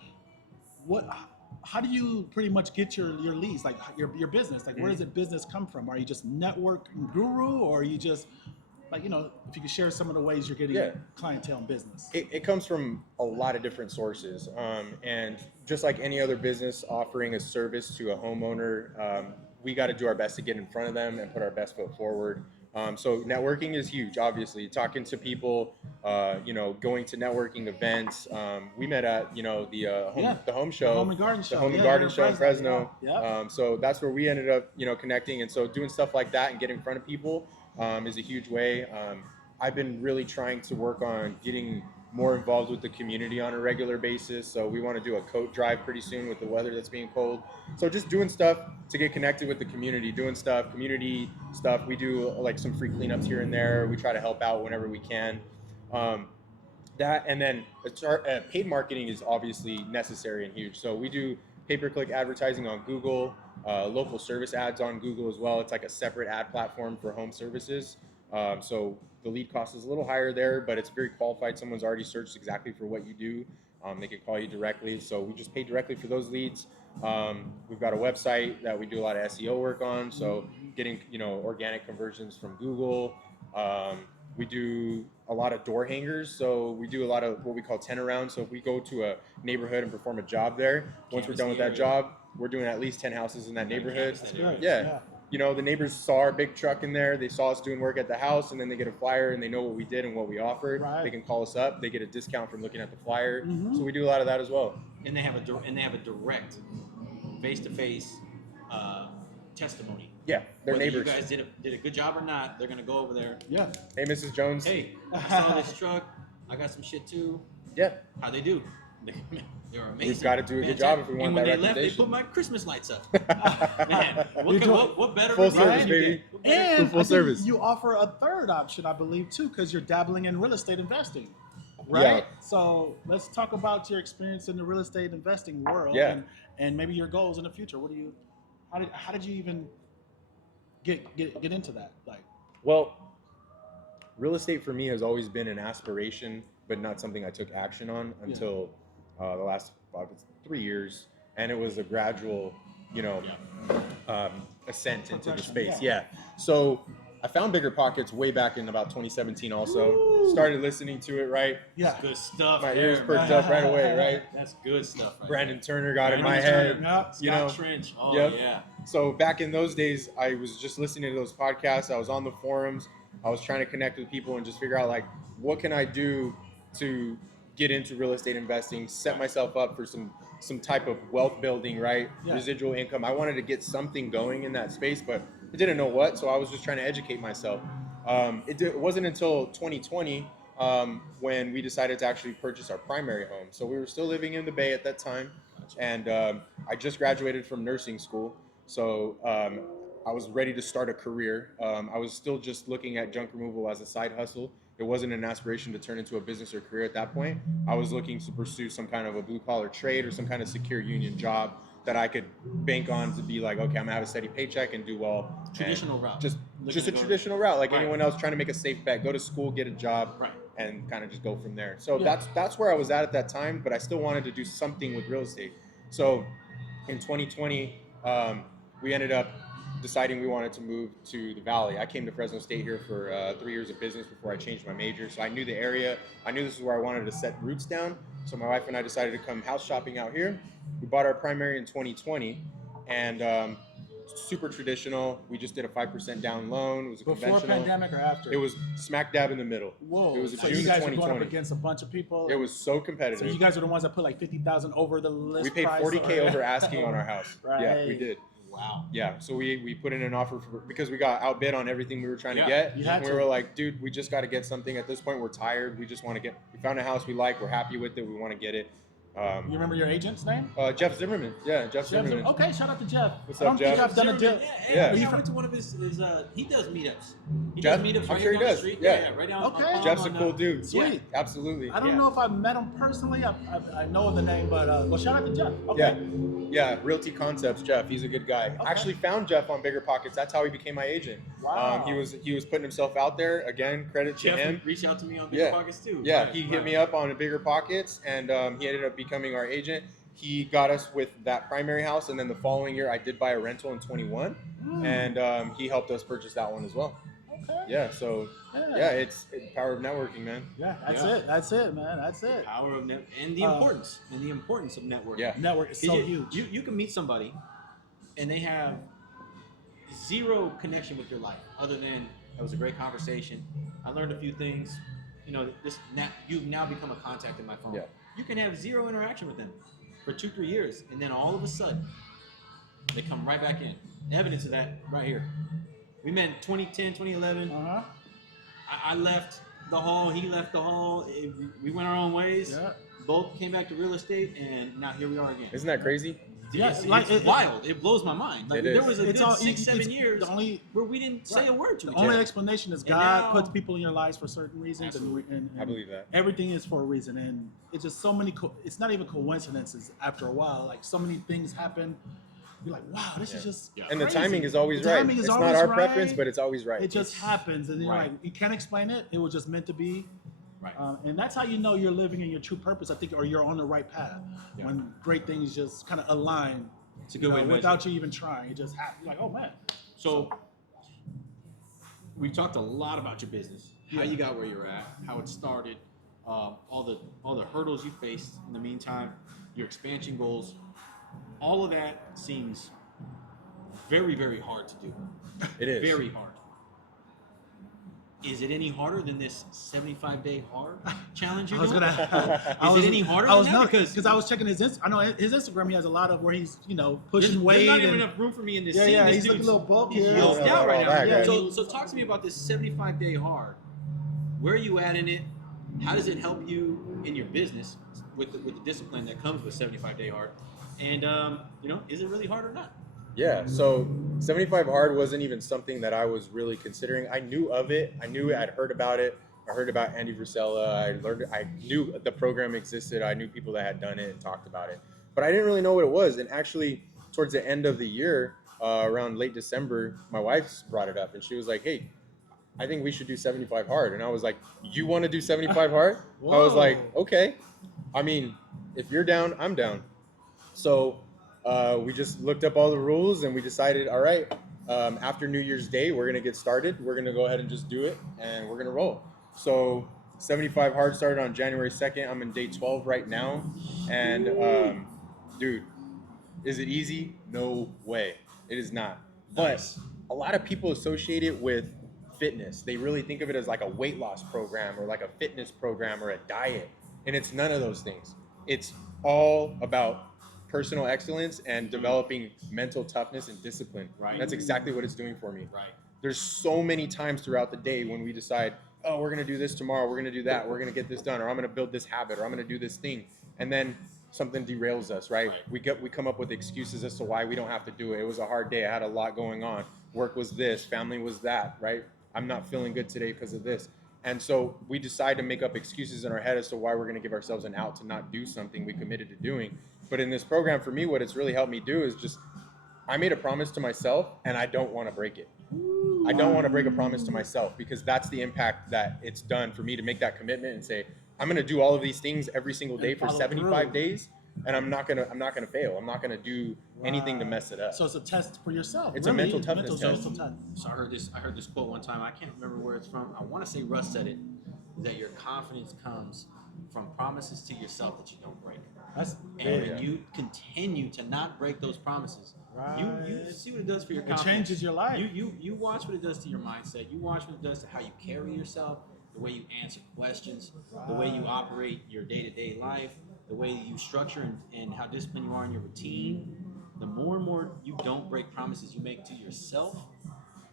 how do you pretty much get your leads, like your business? Like, where does it business come from? Are you just network guru, or are you just like, if you could share some of the ways you're getting Yeah. clientele and business? It comes from a lot of different sources. And just like any other business offering a service to a homeowner, we got to do our best to get in front of them and put our best foot forward. So networking is huge, obviously. Talking to people, going to networking events. We met at, the home show. The Home and Garden Show. The Home and Yeah, Garden here in Show in Fresno. Yeah. So that's where we ended up, connecting. And so doing stuff like that and getting in front of people is a huge way. I've been really trying to work on getting more involved with the community on a regular basis. So we want to do a coat drive pretty soon with the weather that's being cold. So just doing stuff to get connected with the community, community stuff. We do like some free cleanups here and there. We try to help out whenever we can. That, and then paid marketing is obviously necessary and huge. So we do pay-per-click advertising on Google, local service ads on Google as well. It's like a separate ad platform for home services. So the lead cost is a little higher there, but it's very qualified. Someone's already searched exactly for what you do. They can call you directly. So we just pay directly for those leads. We've got a website that we do a lot of SEO work on. So getting, organic conversions from Google. We do a lot of door hangers. So we do a lot of what we call 10 around. So if we go to a neighborhood and perform a job there, once we're done with that job, we're doing at least 10 houses in that neighborhood. That's good. Yeah. The neighbors saw our big truck in there. They saw us doing work at the house, and then they get a flyer and they know what we did and what we offered. Right. They can call us up. They get a discount from looking at the flyer. So we do a lot of that as well. And they have a direct, face-to-face testimony. Yeah, they're Whether neighbors. you guys did a good job or not, they're gonna go over there. Yeah. Hey, Mrs. Jones. Hey, I saw this truck. I got some shit too. Yeah. How they do? They were amazing. We've got to do a good job if we want and when that they left, they recommendation. put my Christmas lights up. Man, what better Full review service, can you baby. get? What better- And Full I think service. you offer a third option, I believe, too, because you're dabbling in real estate investing, right? Yeah. So let's talk about your experience in the real estate investing world, Yeah. and maybe your goals in the future. How did you even get into that? Like, Well, real estate for me has always been an aspiration, but not something I took action on until the last 3 years. And it was a gradual, ascent into the Progression, space. yeah. So I found Bigger Pockets way back in about 2017 also. Ooh. Started listening to it, right? yeah, Good stuff. My there, ears perked man. up right away, right? That's good stuff. Right Brandon Turner got in Brandon my Turner, head. Yep. Scott You know, Trench. Oh Yep. yeah. So back in those days, I was just listening to those podcasts. I was on the forums. I was trying to connect with people and just figure out like, what can I do to get into real estate investing, set myself up for some type of wealth building, right? Yeah. Residual income. I wanted to get something going in that space, but I didn't know what. So I was just trying to educate myself. It wasn't until 2020 when we decided to actually purchase our primary home. So we were still living in the Bay at that time. And I just graduated from nursing school. So I was ready to start a career. I was still just looking at junk removal as a side hustle. It wasn't an aspiration to turn into a business or career at that point. I was looking to pursue some kind of a blue collar trade or some kind of secure union job that I could bank on to be like, okay, I'm gonna have a steady paycheck and do well. Traditional route. Just Looking a to go- traditional route, like Right. anyone else trying to make a safe bet, go to school, get a job, Right. and kind of just go from there. So Yeah. that's where I was at that time, but I still wanted to do something with real estate. So in 2020, we ended up deciding we wanted to move to the Valley. I came to Fresno State here for 3 years of business before I changed my major. So I knew the area. I knew this is where I wanted to set roots down. So my wife and I decided to come house shopping out here. We bought our primary in 2020, and super traditional. We just did a 5% down loan. It was a before conventional. pandemic or after? It was smack dab in the middle. Whoa. It was so June you of guys were going up 2020. against a bunch of people. It was so competitive. So you guys are the ones that put like 50,000 over the list. We paid price 40K or- over asking on our house. Yeah, we Right. did. Wow. Wow. Yeah, so we put in an offer because we got outbid on everything we were trying to Yeah, get. you had And we to. were like, dude, we just got to get something. At this point, we're tired. We just want to we found a house we like. We're happy with it. We want to get it. You remember your agent's name? Jeff Zimmerman. Yeah, Jeff Jeff Zimmerman. Zimmerman. Okay, shout out to Jeff. What's I don't up, think Jeff? I've done a deal. Yeah, Yeah. I went to one of his he does meetups. He Jeff? does meetups I'm right sure here he down the does. street. Yeah. Right down. Okay. Jeff's a cool dude. Sweet. Yeah. Absolutely. I don't know if I've met him personally. I know of the name, but well, shout out to Jeff. Yeah, Okay. yeah. Realty Concepts, Jeff. He's a good guy. Okay. Actually, found Jeff on Bigger Pockets. That's how he became my agent. Wow. He was putting himself out there. Again, credit to Jeff him. reached out to me on Big Yeah. Pockets too. Yeah, Right, he hit right. me up on Bigger Pockets, and he ended up becoming our agent. He got us with that primary house, and then the following year, I did buy a rental in 21, and he helped us purchase that one as well. Okay. Yeah, so yeah, it's power of networking, man. Yeah, that's Yeah. it. That's it, man. That's it. Power of net and the importance of networking. Yeah. Network is so You- huge. You can meet somebody, and they have zero connection with your life, other than that was a great conversation. I learned a few things. You know, you've now become a contact in my phone. Yeah. You can have zero interaction with them for 2-3 years, and then all of a sudden, they come right back in. Evidence of that right here. We met in 2010, 2011. Uh-huh. I left the hall. He left the hall. We went our own ways. Yeah. Both came back to real estate, and now here we are again. Isn't that crazy? Yeah, It's, like, it's wild. It blows my mind. Like It there is. was a It's good all- 6-7 it's years the only- where we didn't say a word to The each only other. explanation is And God now- puts people in your lives for certain reasons, and I believe that. everything is for a reason. And it's just so many. It's not even coincidences. After a while, like so many things happen. You're like, wow, this is just. Yeah. And the crazy. timing is always The right. timing is It's always not our right. preference, but it's always right. It just happens, and you're Right. like, you can't explain it. It was just meant to be. Right. And that's how you know you're living in your true purpose, I think, or you're on the right path. Yeah. When great things just kind of align. It's a good way to measure without it. you even trying. It just happens. You're like, oh man. So we've talked a lot about your business, how Yeah. you got where you're at, how it started, all the hurdles you faced in the meantime, your expansion goals. All of that seems very, very hard to do. It is. Very hard. Is it any harder than this 75-day hard challenge I you're was doing? gonna. Is it any harder I was than that? not Because because I was checking I know his Instagram. He has a lot of where he's pushing there's weight. not even and, enough room for me in this yeah, scene. yeah, This he's looking a dude's- little bulky. He's Yeah. yoked out right now. That guy. So talk to me about this 75-day hard. Where are you at in it? How does it help you in your business with the discipline that comes with 75-day hard? And is it really hard or not? Yeah, so 75 hard wasn't even something that I was really considering. I knew of it. I knew I'd heard about it. I heard about Andy Frisella. I knew the program existed. I knew people that had done it and talked about it. But I didn't really know what it was. And actually, towards the end of the year, around late December, my wife brought it up. And she was like, hey, I think we should do 75 hard. And I was like, you want to do 75 hard? I was like, okay. I mean, if you're down, I'm down. So we just looked up all the rules and we decided, all right, after New Year's Day, we're going to get started. We're going to go ahead and just do it and we're going to roll. So 75 hard started on January 2nd. I'm in day 12 right now. And dude, is it easy? No way. It is not. Nice. But a lot of people associate it with fitness. They really think of it as like a weight loss program or like a fitness program or a diet. And it's none of those things. It's all about personal excellence and developing mental toughness and discipline. Right. That's exactly what it's doing for me. Right. There's so many times throughout the day when we decide, oh, we're going to do this tomorrow, we're going to do that, we're going to get this done, or I'm going to build this habit, or I'm going to do this thing. And then something derails us, right? Right. We come up with excuses as to why we don't have to do it. It was a hard day. I had a lot going on. Work was this, family was that, right? I'm not feeling good today because of this. And so we decide to make up excuses in our head as to why we're going to give ourselves an out to not do something we committed to doing. But in this program, for me, what it's really helped me do is just, I made a promise to myself and I don't want to break it. I don't want to break a promise to myself because that's the impact that it's done for me to make that commitment and say, I'm going to do all of these things every single day for follow 75 through. days. And I'm not gonna fail. I'm not gonna do anything to mess it up. So it's a test for yourself. It's a mental toughness mental test. So I heard this quote one time. I can't remember where it's from. I want to say Russ said it. That your confidence comes from promises to yourself that you don't break. That's And Yeah. you continue to not break those promises. You Right. see what it does for your It confidence. changes your life. You watch what it does to your mindset. You watch what it does to how you carry yourself, the way you answer questions, the way you operate your day-to-day life, the way you structure and how disciplined you are in your routine. the more and more you don't break promises you make to yourself,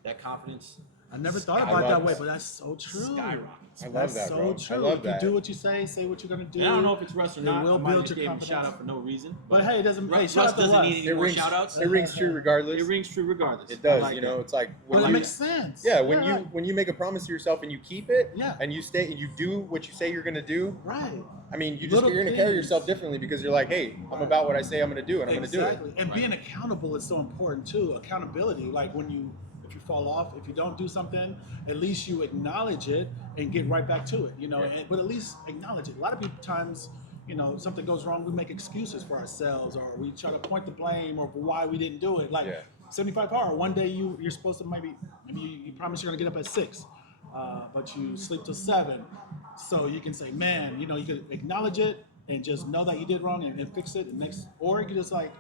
that confidence I never thought I about it love that way, that. but that's so true. skyrockets. I love That's that, so bro. true. I love if you that. do what you say what you're gonna do. And I don't know if it's Russ or it not. will I might have build just your gave him a shout confidence. out for no reason. But hey, it doesn't. Hey, Russ shout out to doesn't Russ. need any more shout outs. It rings true regardless. It rings true regardless. It does. I like You know, that. it's like But when that you, makes sense. yeah, when right. you make a promise to yourself and you keep it, Yeah. and you stay and you do what you say you're gonna do. Right. I mean, you're Little gonna carry things. yourself differently because you're like, hey, I'm about what I say I'm gonna do, and I'm gonna do Exactly. it. And Right. being accountable is so important too. Accountability, like if you fall off, if you don't do something, at least you acknowledge it and get right back to it. You know, Yeah. but at least acknowledge it. A lot of people times, you know, something goes wrong, we make excuses for ourselves, or we try to point the blame or why we didn't do it. Like Yeah. 75 hour. One day you're supposed to maybe you promise you're gonna get up at 6, but you sleep till 7. So you can say, man, you know, you could acknowledge it and just know that you did wrong and fix it. And next, or you could just like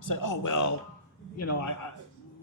say, oh well, you know, I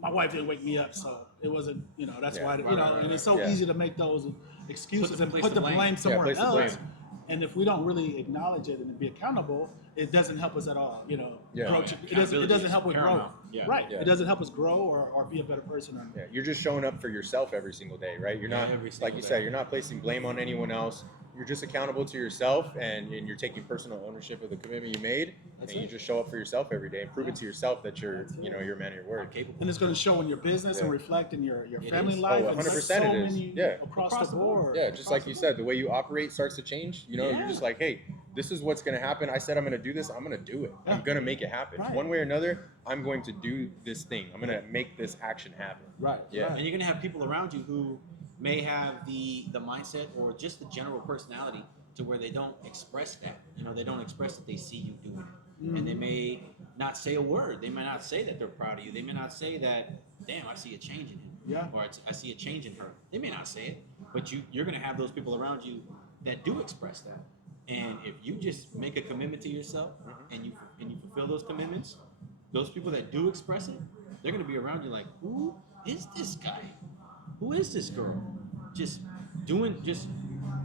my wife didn't wake me up, so it wasn't, you know, that's Yeah. why, you Right, know, right, and right. it's so Yeah. easy to make those excuses and place put the the blame. blame somewhere place the else. blame. And if we don't really acknowledge it and be accountable, it doesn't help us at all. You know, Yeah. grow. Oh, yeah. It doesn't Accountability help is with growth. paramount. Yeah. Right. Yeah. It doesn't help us grow or be a better person. Or, Yeah, you're just showing up for yourself every single day, right? You're not, Every like single you day. said, you're not placing blame on anyone else. You're just accountable to yourself, and you're taking personal ownership of the commitment you made, That's and you it. just show up for yourself every day and prove it to yourself that you're, you know, you're a man of your I'm word. capable. and it's going to show in your business and Yeah. reflect in your It family is. life. Oh, and 100% so it is. many Yeah. across the board. Yeah, just Across like the you board. said, the way you operate starts to change. You know, Yeah. you're just like, hey, this is what's going to happen. I said I'm going to do this. I'm going to do it. I'm Yeah. going to make it happen. Right. One way or another, I'm going to do this thing. I'm going to make this action happen. Right. Yeah. And you're gonna have people around you who may have the mindset or just the general personality to where they don't express that. You know, they don't express that they see you doing it, and they may not say a word. They may not say that they're proud of you. They may not say that, damn, I see a change in him. Yeah. Or I see a change in her. They may not say it, but you're gonna have those people around you that do express that. And if you just make a commitment to yourself and you fulfill those commitments, those people that do express it, they're gonna be around you like, who is this guy? Who is this girl? Just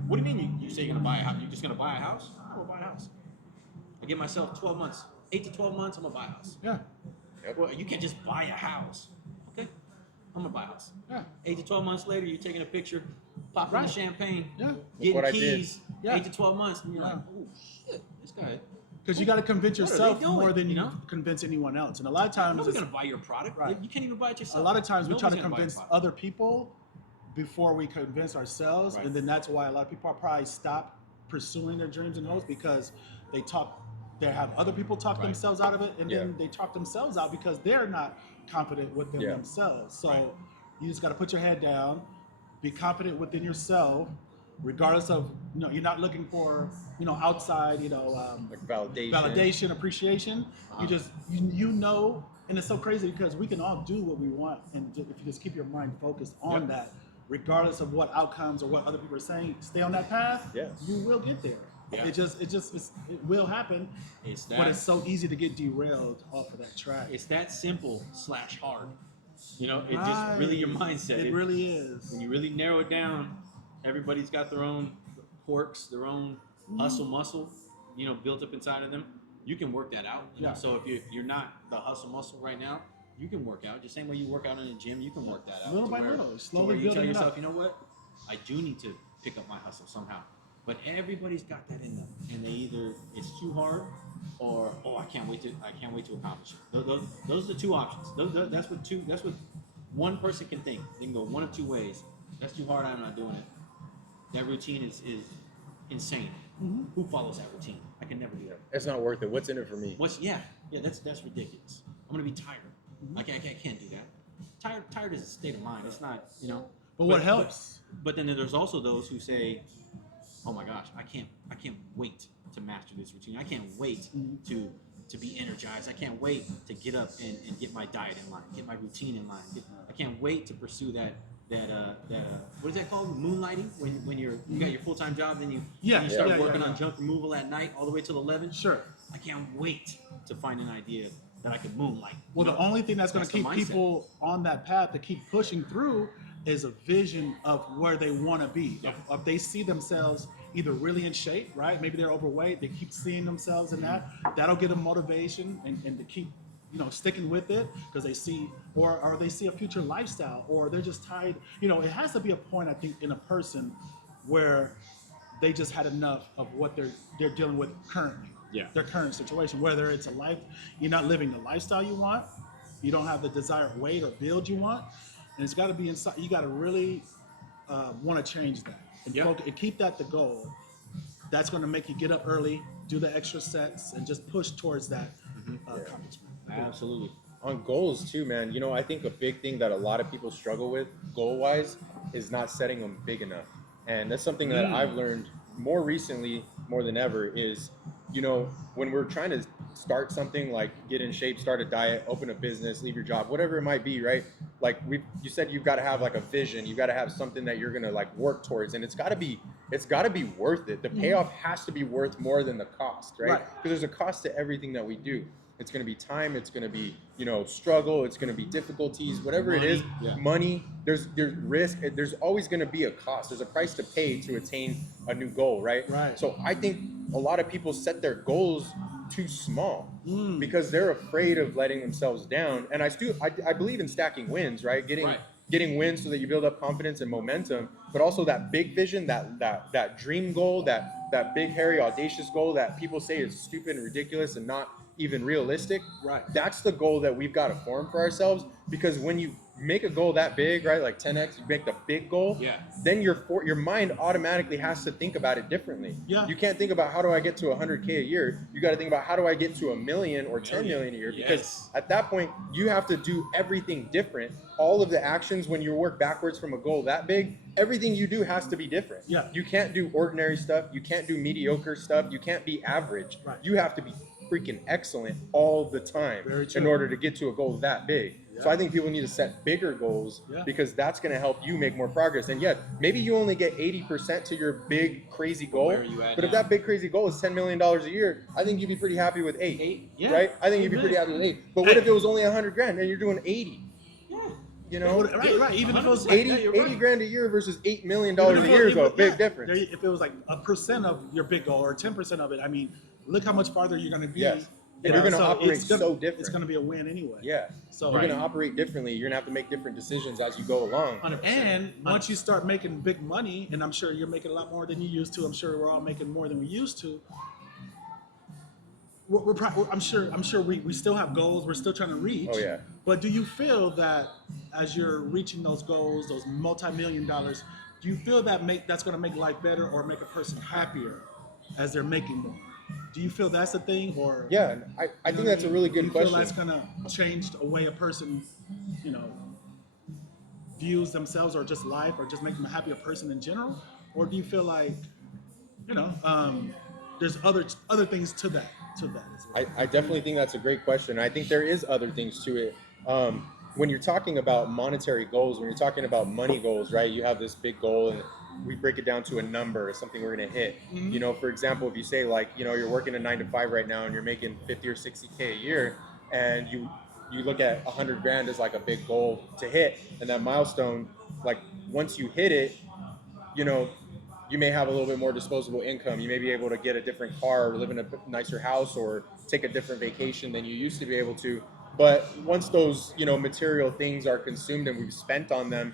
what do you mean you say you're gonna buy a house? You're just gonna buy a house? I'm gonna buy a house. I give myself 12 months, 8 to 12 months, I'm gonna buy a house. Yeah. Well, you can't just buy a house. Okay? I'm gonna buy a house. Yeah. 8 to 12 months later, you're taking a picture, popping Right. the champagne, Yeah. getting what I did. keys, Yeah. 8 to 12 months, and you're Yeah. like, oh shit, this guy. Because you got to convince What are they yourself doing, more than you you know? convince anyone else. And a lot of times, Nobody's it's, gonna buy your product. Right. You can't even buy it a yourself. lot of times we try to Nobody's gonna buy your convince product. other people before we convince ourselves, Right. and then that's why a lot of people are probably stop pursuing their dreams and hopes because they have other people talk Right. themselves out of it, and Yeah. then they talk themselves out because they're not confident within Yeah. themselves. So Right. you just got to put your head down, be confident within yourself, regardless of, you know, you're not looking for, you know, outside, you know, Like validation. validation, appreciation. You just you know, and it's so crazy because we can all do what we want, and if you just keep your mind focused on Yep. that, regardless of what outcomes or what other people are saying, stay on that path. Yes. You will get there. Yeah. It will happen. It's But that. it's so easy to get derailed off of that track. It's that simple / hard. You know, it just really your mindset. It really is. When you really narrow it down, everybody's got their own quirks, their own hustle muscle, you know, built up inside of them. You can work that out. You know? Yeah. So if you're not the hustle muscle right now, you can work out. Just same way you work out in the gym, you can work that out. Little to by where- little, to where slowly you tell building it yourself, up. you know what? I do need to pick up my hustle somehow. But everybody's got that in them, and they either it's too hard, or I can't wait to accomplish it. Those are the two options. That's what one person can think. They can go one of two ways. That's too hard. I'm not doing it. That routine is insane. Mm-hmm. Who follows that routine? I can never do that. It's not worth it. What's in it for me? That's ridiculous. I'm gonna be tired. I can't do that. Tired is a state of mind. It's not, you know. But what helps? But then there's also those who say, "Oh my gosh, I can't wait to master this routine. I can't wait to be energized. I can't wait to get up and get my diet in line, get my routine in line. I can't wait to pursue that what is that called? Moonlighting? When you got your full-time job, then you start working on junk removal at night all the way till 11. Sure. I can't wait to find an idea that I could moonlight. Well, the only thing that's going to That's the keep mindset. people on that path to keep pushing through is a vision of where they want to be. Yeah. If they see themselves either really in shape, right? Maybe they're overweight. They keep seeing themselves in that. That'll give them motivation and to keep sticking with it because they see, or they see a future lifestyle, or they're just tied. It has to be a point, I think, in a person where they just had enough of what they're dealing with currently. Yeah. Their current situation, whether it's a life, you're not living the lifestyle you want, you don't have the desired weight or build you want, and it's got to be inside. You got to really want to change that and, Yeah. and keep that the goal. That's going to make you get up early, do the extra sets, and just push towards that accomplishment. Absolutely. On goals too, man. I think a big thing that a lot of people struggle with goal wise is not setting them big enough. And that's something that I've learned more recently, more than ever, is, when we're trying to start something like get in shape, start a diet, open a business, leave your job, whatever it might be, right? Like you said, you've got to have like a vision, you've got to have something that you're going to like work towards, and it's got to be worth it. The payoff has to be worth more than the cost, right? Because there's a cost to everything that we do. It's going to be time. It's going to be, struggle. It's going to be difficulties, whatever it is, money. There's risk. There's always going to be a cost. There's a price to pay to attain a new goal, right? Right. So I think a lot of people set their goals too small because they're afraid of letting themselves down. And I believe in stacking wins, right? Getting wins so that you build up confidence and momentum, but also that big vision, that dream goal, that big, hairy, audacious goal that people say is stupid and ridiculous and not even realistic. Right. That's the goal that we've got to form for ourselves, because when you make a goal that big, right, like 10x, you make the big goal, then your mind automatically has to think about it differently. Yeah. You can't think about how do I get to 100K a year. You got to think about how do I get to $1 million or 10 million a year, because at that point you have to do everything different. All of the actions, when you work backwards from a goal that big, everything you do has to be different. Yeah. You can't do ordinary stuff. You can't do mediocre stuff. You can't be average. Right. You have to be freaking excellent all the time in order to get to a goal that big. So I think people need to set bigger goals because that's going to help you make more progress. And maybe you only get 80% to your big crazy goal, but if that big crazy goal is $10 million a year, I think you'd be pretty happy with eight, right? I think you'd be pretty happy with 8. But what if it was only 100 grand and you're doing 80? Right. Even if it was 80 grand a year versus $8 million a year is a big difference. If it was like a percent of your big goal or 10% of it, I mean, look how much farther you're going to be. Yes. And you're going to operate so different. It's going to be a win anyway. Yeah. So you're going to operate differently. You're going to have to make different decisions as you go along. 100%. And once you start making big money, and I'm sure you're making a lot more than you used to. I'm sure we're all making more than we used to. I'm sure we still have goals. We're still trying to reach. Oh yeah. But do you feel that as you're reaching those goals, those multi-million dollars, do you feel that that's going to make life better or make a person happier as they're making more? Do you feel that's the thing, or? Yeah, I think that's a really good question. Do you feel that's going to change the way a person, views themselves or just life, or just make them a happier person in general? Or do you feel like, there's other things to that? As well? I definitely think that's a great question. I think there is other things to it. When you're talking about monetary goals, when you're talking about money goals, right? You have this big goal and we break it down to a number, something we're going to hit. For example, if you say like, you're working a 9 to 5 right now and you're making 50 or 60K a year, and you look at 100 grand as like a big goal to hit, and that milestone, like once you hit it, you may have a little bit more disposable income. You may be able to get a different car or live in a nicer house or take a different vacation than you used to be able to. But once those, material things are consumed and we've spent on them,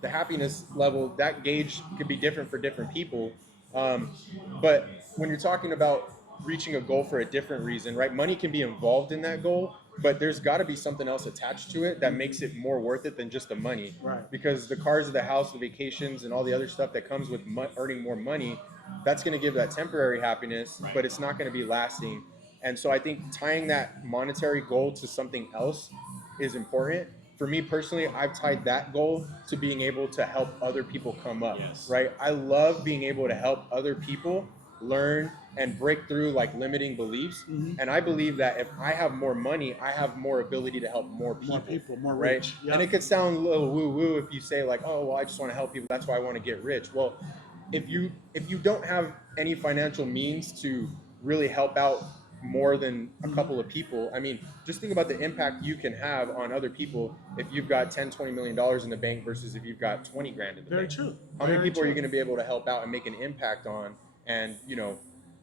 the happiness level, that gauge could be different for different people. But when you're talking about reaching a goal for a different reason, right? Money can be involved in that goal, but there's got to be something else attached to it that makes it more worth it than just the money. Right. Because the cars, the house, the vacations, and all the other stuff that comes with earning more money, that's going to give that temporary happiness, but it's not going to be lasting. And so I think tying that monetary goal to something else is important. For me personally, I've tied that goal to being able to help other people come up, right? I love being able to help other people learn and break through like limiting beliefs. And I believe that if I have more money, I have more ability to help more people, more right? rich. Yeah. And it could sound a little woo-woo if you say like, oh, well, I just want to help people, that's why I want to get rich. Well, if you don't have any financial means to really help out more than a couple of people, I mean, just think about the impact you can have on other people if you've got $10-20 million in the bank versus if you've got 20 grand in the bank. Very true. How many people are you going to be able to help out and make an impact on and,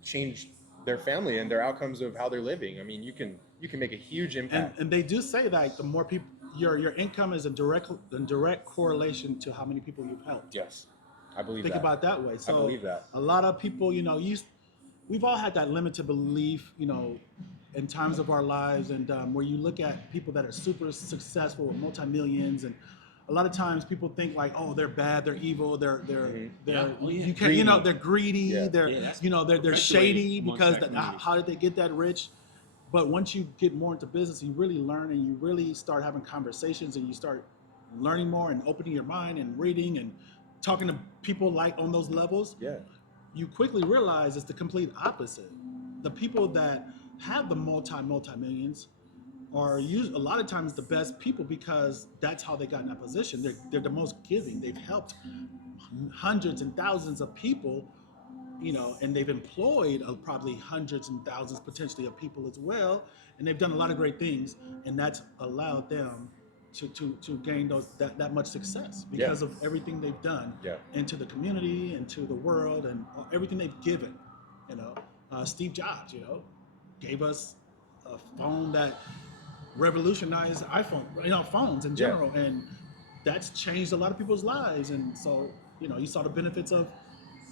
change their family and their outcomes of how they're living. I mean, you can make a huge impact. And they do say that the more people, your income is in direct correlation to how many people you've helped. Yes, I believe Think that. about it that way. So I believe that. a lot of people, we've all had that limited belief, in times of our lives, and where you look at people that are super successful with multi-millions, and a lot of times people think like, oh, they're bad, they're evil, they're Yeah. Oh, yeah. you can Greedy. they're greedy, Yeah. they're Yeah, that's they're shady amongst because that community. how did they get that rich? But once you get more into business, you really learn, and you really start having conversations, and you start learning more and opening your mind and reading and talking to people like on those levels. Yeah. You quickly realize it's the complete opposite. The people that have the multi-millions are a lot of times the best people, because that's how they got in that position. They're the most giving. They've helped hundreds and thousands of people, and they've employed probably hundreds and thousands potentially of people as well, and they've done a lot of great things, and that's allowed them to gain that much success because of everything they've done into the community, into the world, and everything they've given. Steve Jobs, gave us a phone that revolutionized phones in general, and that's changed a lot of people's lives. And so, you saw the benefits of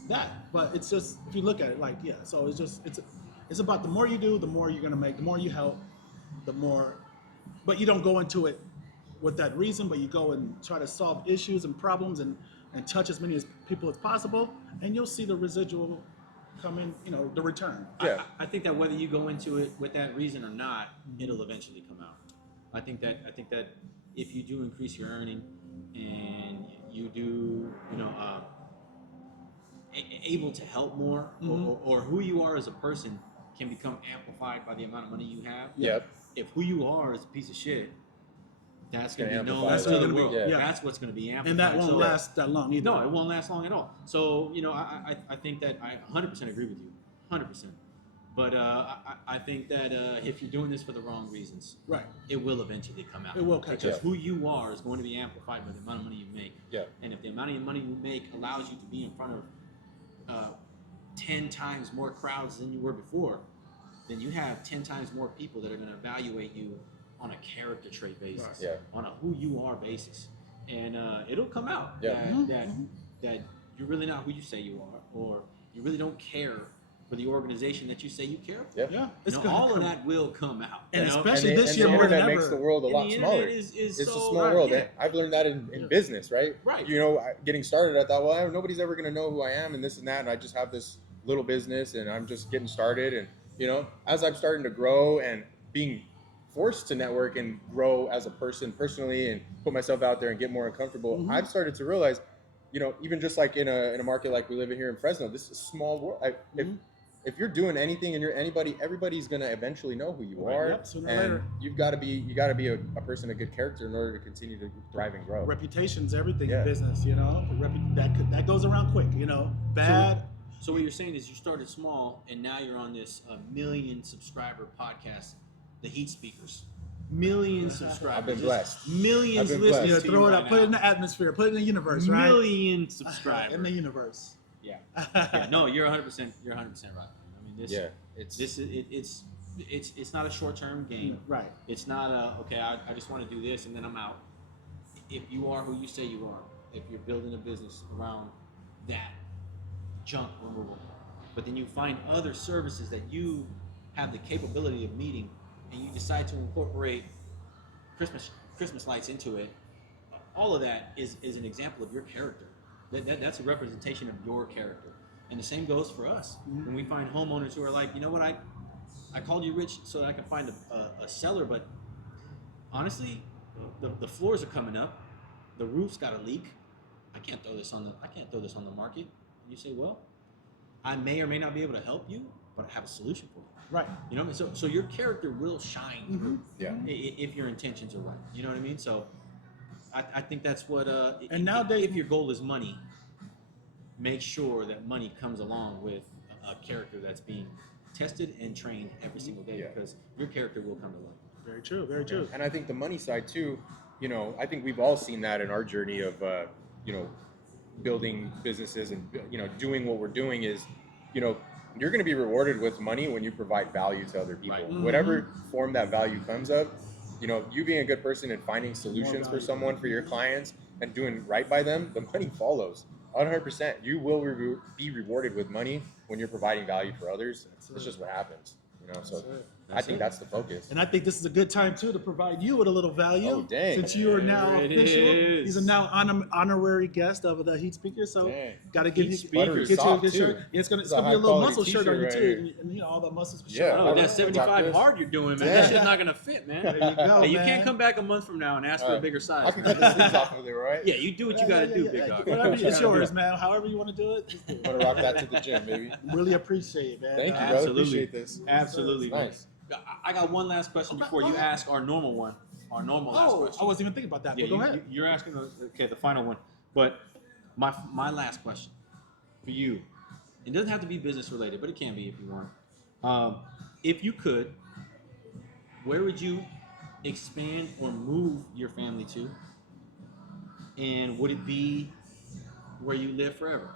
that. But it's just, if you look at it, like, so it's about the more you do, the more you're gonna make, the more you help, the more. But you don't go into it with that reason, but you go and try to solve issues and problems, and touch as many people as possible, and you'll see the residual come in, the return. Yeah. I think that whether you go into it with that reason or not, it'll eventually come out. I think that if you do increase your earning, and you do, able to help more, or who you are as a person can become amplified by the amount of money you have. Yep. If who you are is a piece of shit, that's going to be known amplify to that. the world. Yeah. That's what's going to be amplified. And that won't So- last that long either. No, it won't last long at all. So, I think that I 100% agree with you. 100%. But I think that if you're doing this for the wrong reasons, Right. it will eventually come out. It will catch Because up. who you are is going to be amplified by the amount of money you make. Yeah. And if the amount of money you make allows you to be in front of 10 times more crowds than you were before, then you have 10 times more people that are going to evaluate you on a character trait basis, Yeah. on a who you are basis. And it'll come out Yeah. that you're really not who you say you are, or you really don't care for the organization that you say you care for. Yeah. Yeah, it's gonna All of come. that will come out. And you know? especially And this the year more than internet makes ever. the world a And lot the smaller. internet is It's so, a small world. yeah. And I've learned that in business, right? Right. Getting started, I thought, well, nobody's ever going to know who I am and this and that. And I just have this little business and I'm just getting started. And, as I'm starting to grow and being forced to network and grow as a person personally and put myself out there and get more uncomfortable, I've started to realize, even just like in a market like we live in here in Fresno, this is a small world. If you're doing anything and you're anybody, everybody's gonna eventually know who you are. Yep, sooner or and later. you gotta be a person of good character in order to continue to thrive and grow. Reputation's everything Yeah. in business, that goes around quick, bad. So what you're saying is you started small, and now you're on this 1 million subscriber podcast, The Heat Speakers. Million subscribers. I've been blessed. Millions I've been listening blessed. to Throw you it right up, put it in now. the atmosphere, put it in the universe, right? Million subscribers. In the universe. Yeah. Yeah. No, you're 100%. You're 100% right. I mean, it's not a short-term game. Right. It's not I just want to do this and then I'm out. If you are who you say you are, if you're building a business around that junk removal, but then you find other services that you have the capability of meeting, and you decide to incorporate Christmas lights into it, all of that is an example of your character. That's a representation of your character. And the same goes for us. When we find homeowners who are like, you know what, I called you Rich so that I can find a seller, but honestly, the floors are coming up, the roof's got a leak. I can't throw this on the market. And you say, well, I may or may not be able to help you, but I have a solution for you. Right. You know what I mean? So your character will shine through Yeah. if your intentions are right. You know what I mean? So I think that's what. And nowadays- if your goal is money, make sure that money comes along with a character that's being tested and trained every single day, Yeah. because your character will come to light. Very true. Very true. And I think the money side too, I think we've all seen that in our journey of, building businesses and, doing what we're doing is, you're going to be rewarded with money when you provide value to other people. Right. Whatever form that value comes of, you know, you being a good person and finding solutions for someone, for your clients, and doing right by them, the money follows. 100%. You will be rewarded with money when you're providing value for others. It's just what happens, you know. So I think that's the focus. And I think this is a good time too to provide you with a little value. Oh, dang. Since you are now There it official, is. he's a now honorary guest of the Heat Speaker. So Dang. got to give Heat you Speaker. get you a Soft, good too. shirt. Yeah, it's gonna It's be a a little high-quality muscle shirt on you t-shirt too, right and you know all the muscles. Yeah. Oh, that Rock 75 this. hard you're doing, man. Yeah. That shit's not gonna fit, man. There you go, Hey, you man. can't come back a month from now and ask for a bigger I size. can man. cut the sleeves off of there, right? Yeah, you do what you gotta do, big dog. Whatever, You it's gotta do. yours, man. However you want to do it, just do I'm it. gonna rock that to the gym, baby. Really appreciate it, man. Thank you, brother. Absolutely. Appreciate this. Absolutely, man. Nice. I got one last question before you ask our normal one. Our normal last Oh, question. I wasn't even thinking about that. Yeah, But go ahead. you're asking the final one. But my last question for you, it doesn't have to be business related, but it can be if you want. If you could, where would you expand or move your family to? And would it be where you live forever?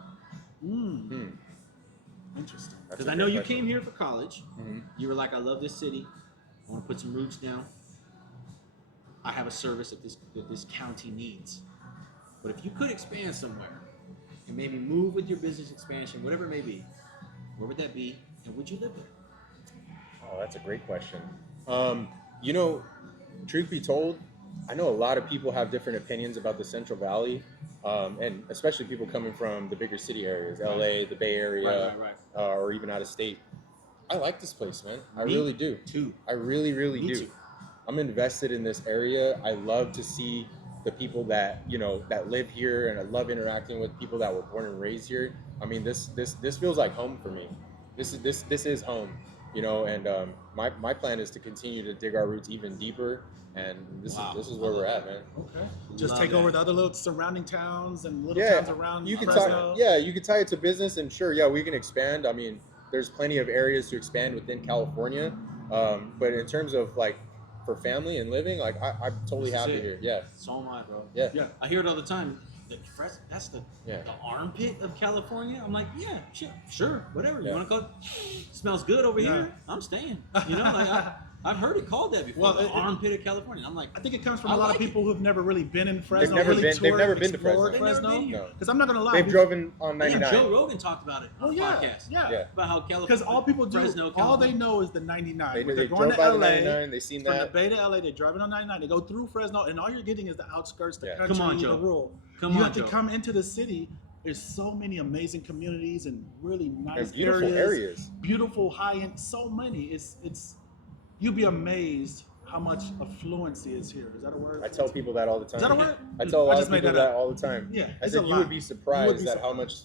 Interesting. That's Because a I know good you question. came here for college. Mhm. You were like, I love this city. I want to put some roots down. I have a service that this county needs. But if you could expand somewhere and maybe move with your business expansion, whatever it may be, where would that be? And would you live there? Oh, that's a great question. You know, truth be told, I know a lot of people have different opinions about the Central Valley, and especially people coming from the bigger city areas, LA, the Bay Area, Right. or even out of state. I like this place, man. I Me really do. too. I really, really Me do. too. I'm invested in this area. I love to see the people that, you know, that live here, and I love interacting with people that were born and raised here. I mean, this feels like home for me. This is home, you know. And my plan is to continue to dig our roots even deeper. And this is where we're at, man. Okay. Just Love take that. over the other little surrounding towns and little Yeah, towns around you can Fresno. you can tie it to business, and sure, yeah, we can expand. I mean, there's plenty of areas to expand within California, but in terms of like for family and living, like I'm totally This is happy it. here. Yeah, So am I, bro. yeah, Yeah. I hear it all the time. That's the Yeah. the armpit of California. I'm like, yeah, sure, whatever you Yeah. want to call it. Smells good over Yeah. here. I'm staying. You know, like I've heard it called that before. Well, The armpit of California. I'm like, I think it comes from I a lot like of people who've never really been in Fresno. never really been- they've toured, never been to explored Fresno. They've never been here. No. Because I'm not gonna lie. they've driven on even 99. Joe Rogan talked about it on Oh the yeah, podcast. yeah. Yeah. About how California. Because all people do, Fresno, all they California. know is the 99. They When they're drove going to by the LA, 99. They seen from the that. Bay to LA, they're driving on 99. They go through Fresno, and all you're getting is the outskirts, the Yeah. country, Come on, the Joe. rural. Come you on, have to Joe. come into the city. There's so many amazing communities and really nice And beautiful areas. Beautiful high end, so many. It's you'd be amazed how much affluency is here. Is that a word? I tell people that all the time. Is that a word? I tell a I lot just of made people that that up. all the time. Yeah, I it's said a you lot. would be surprised be at how much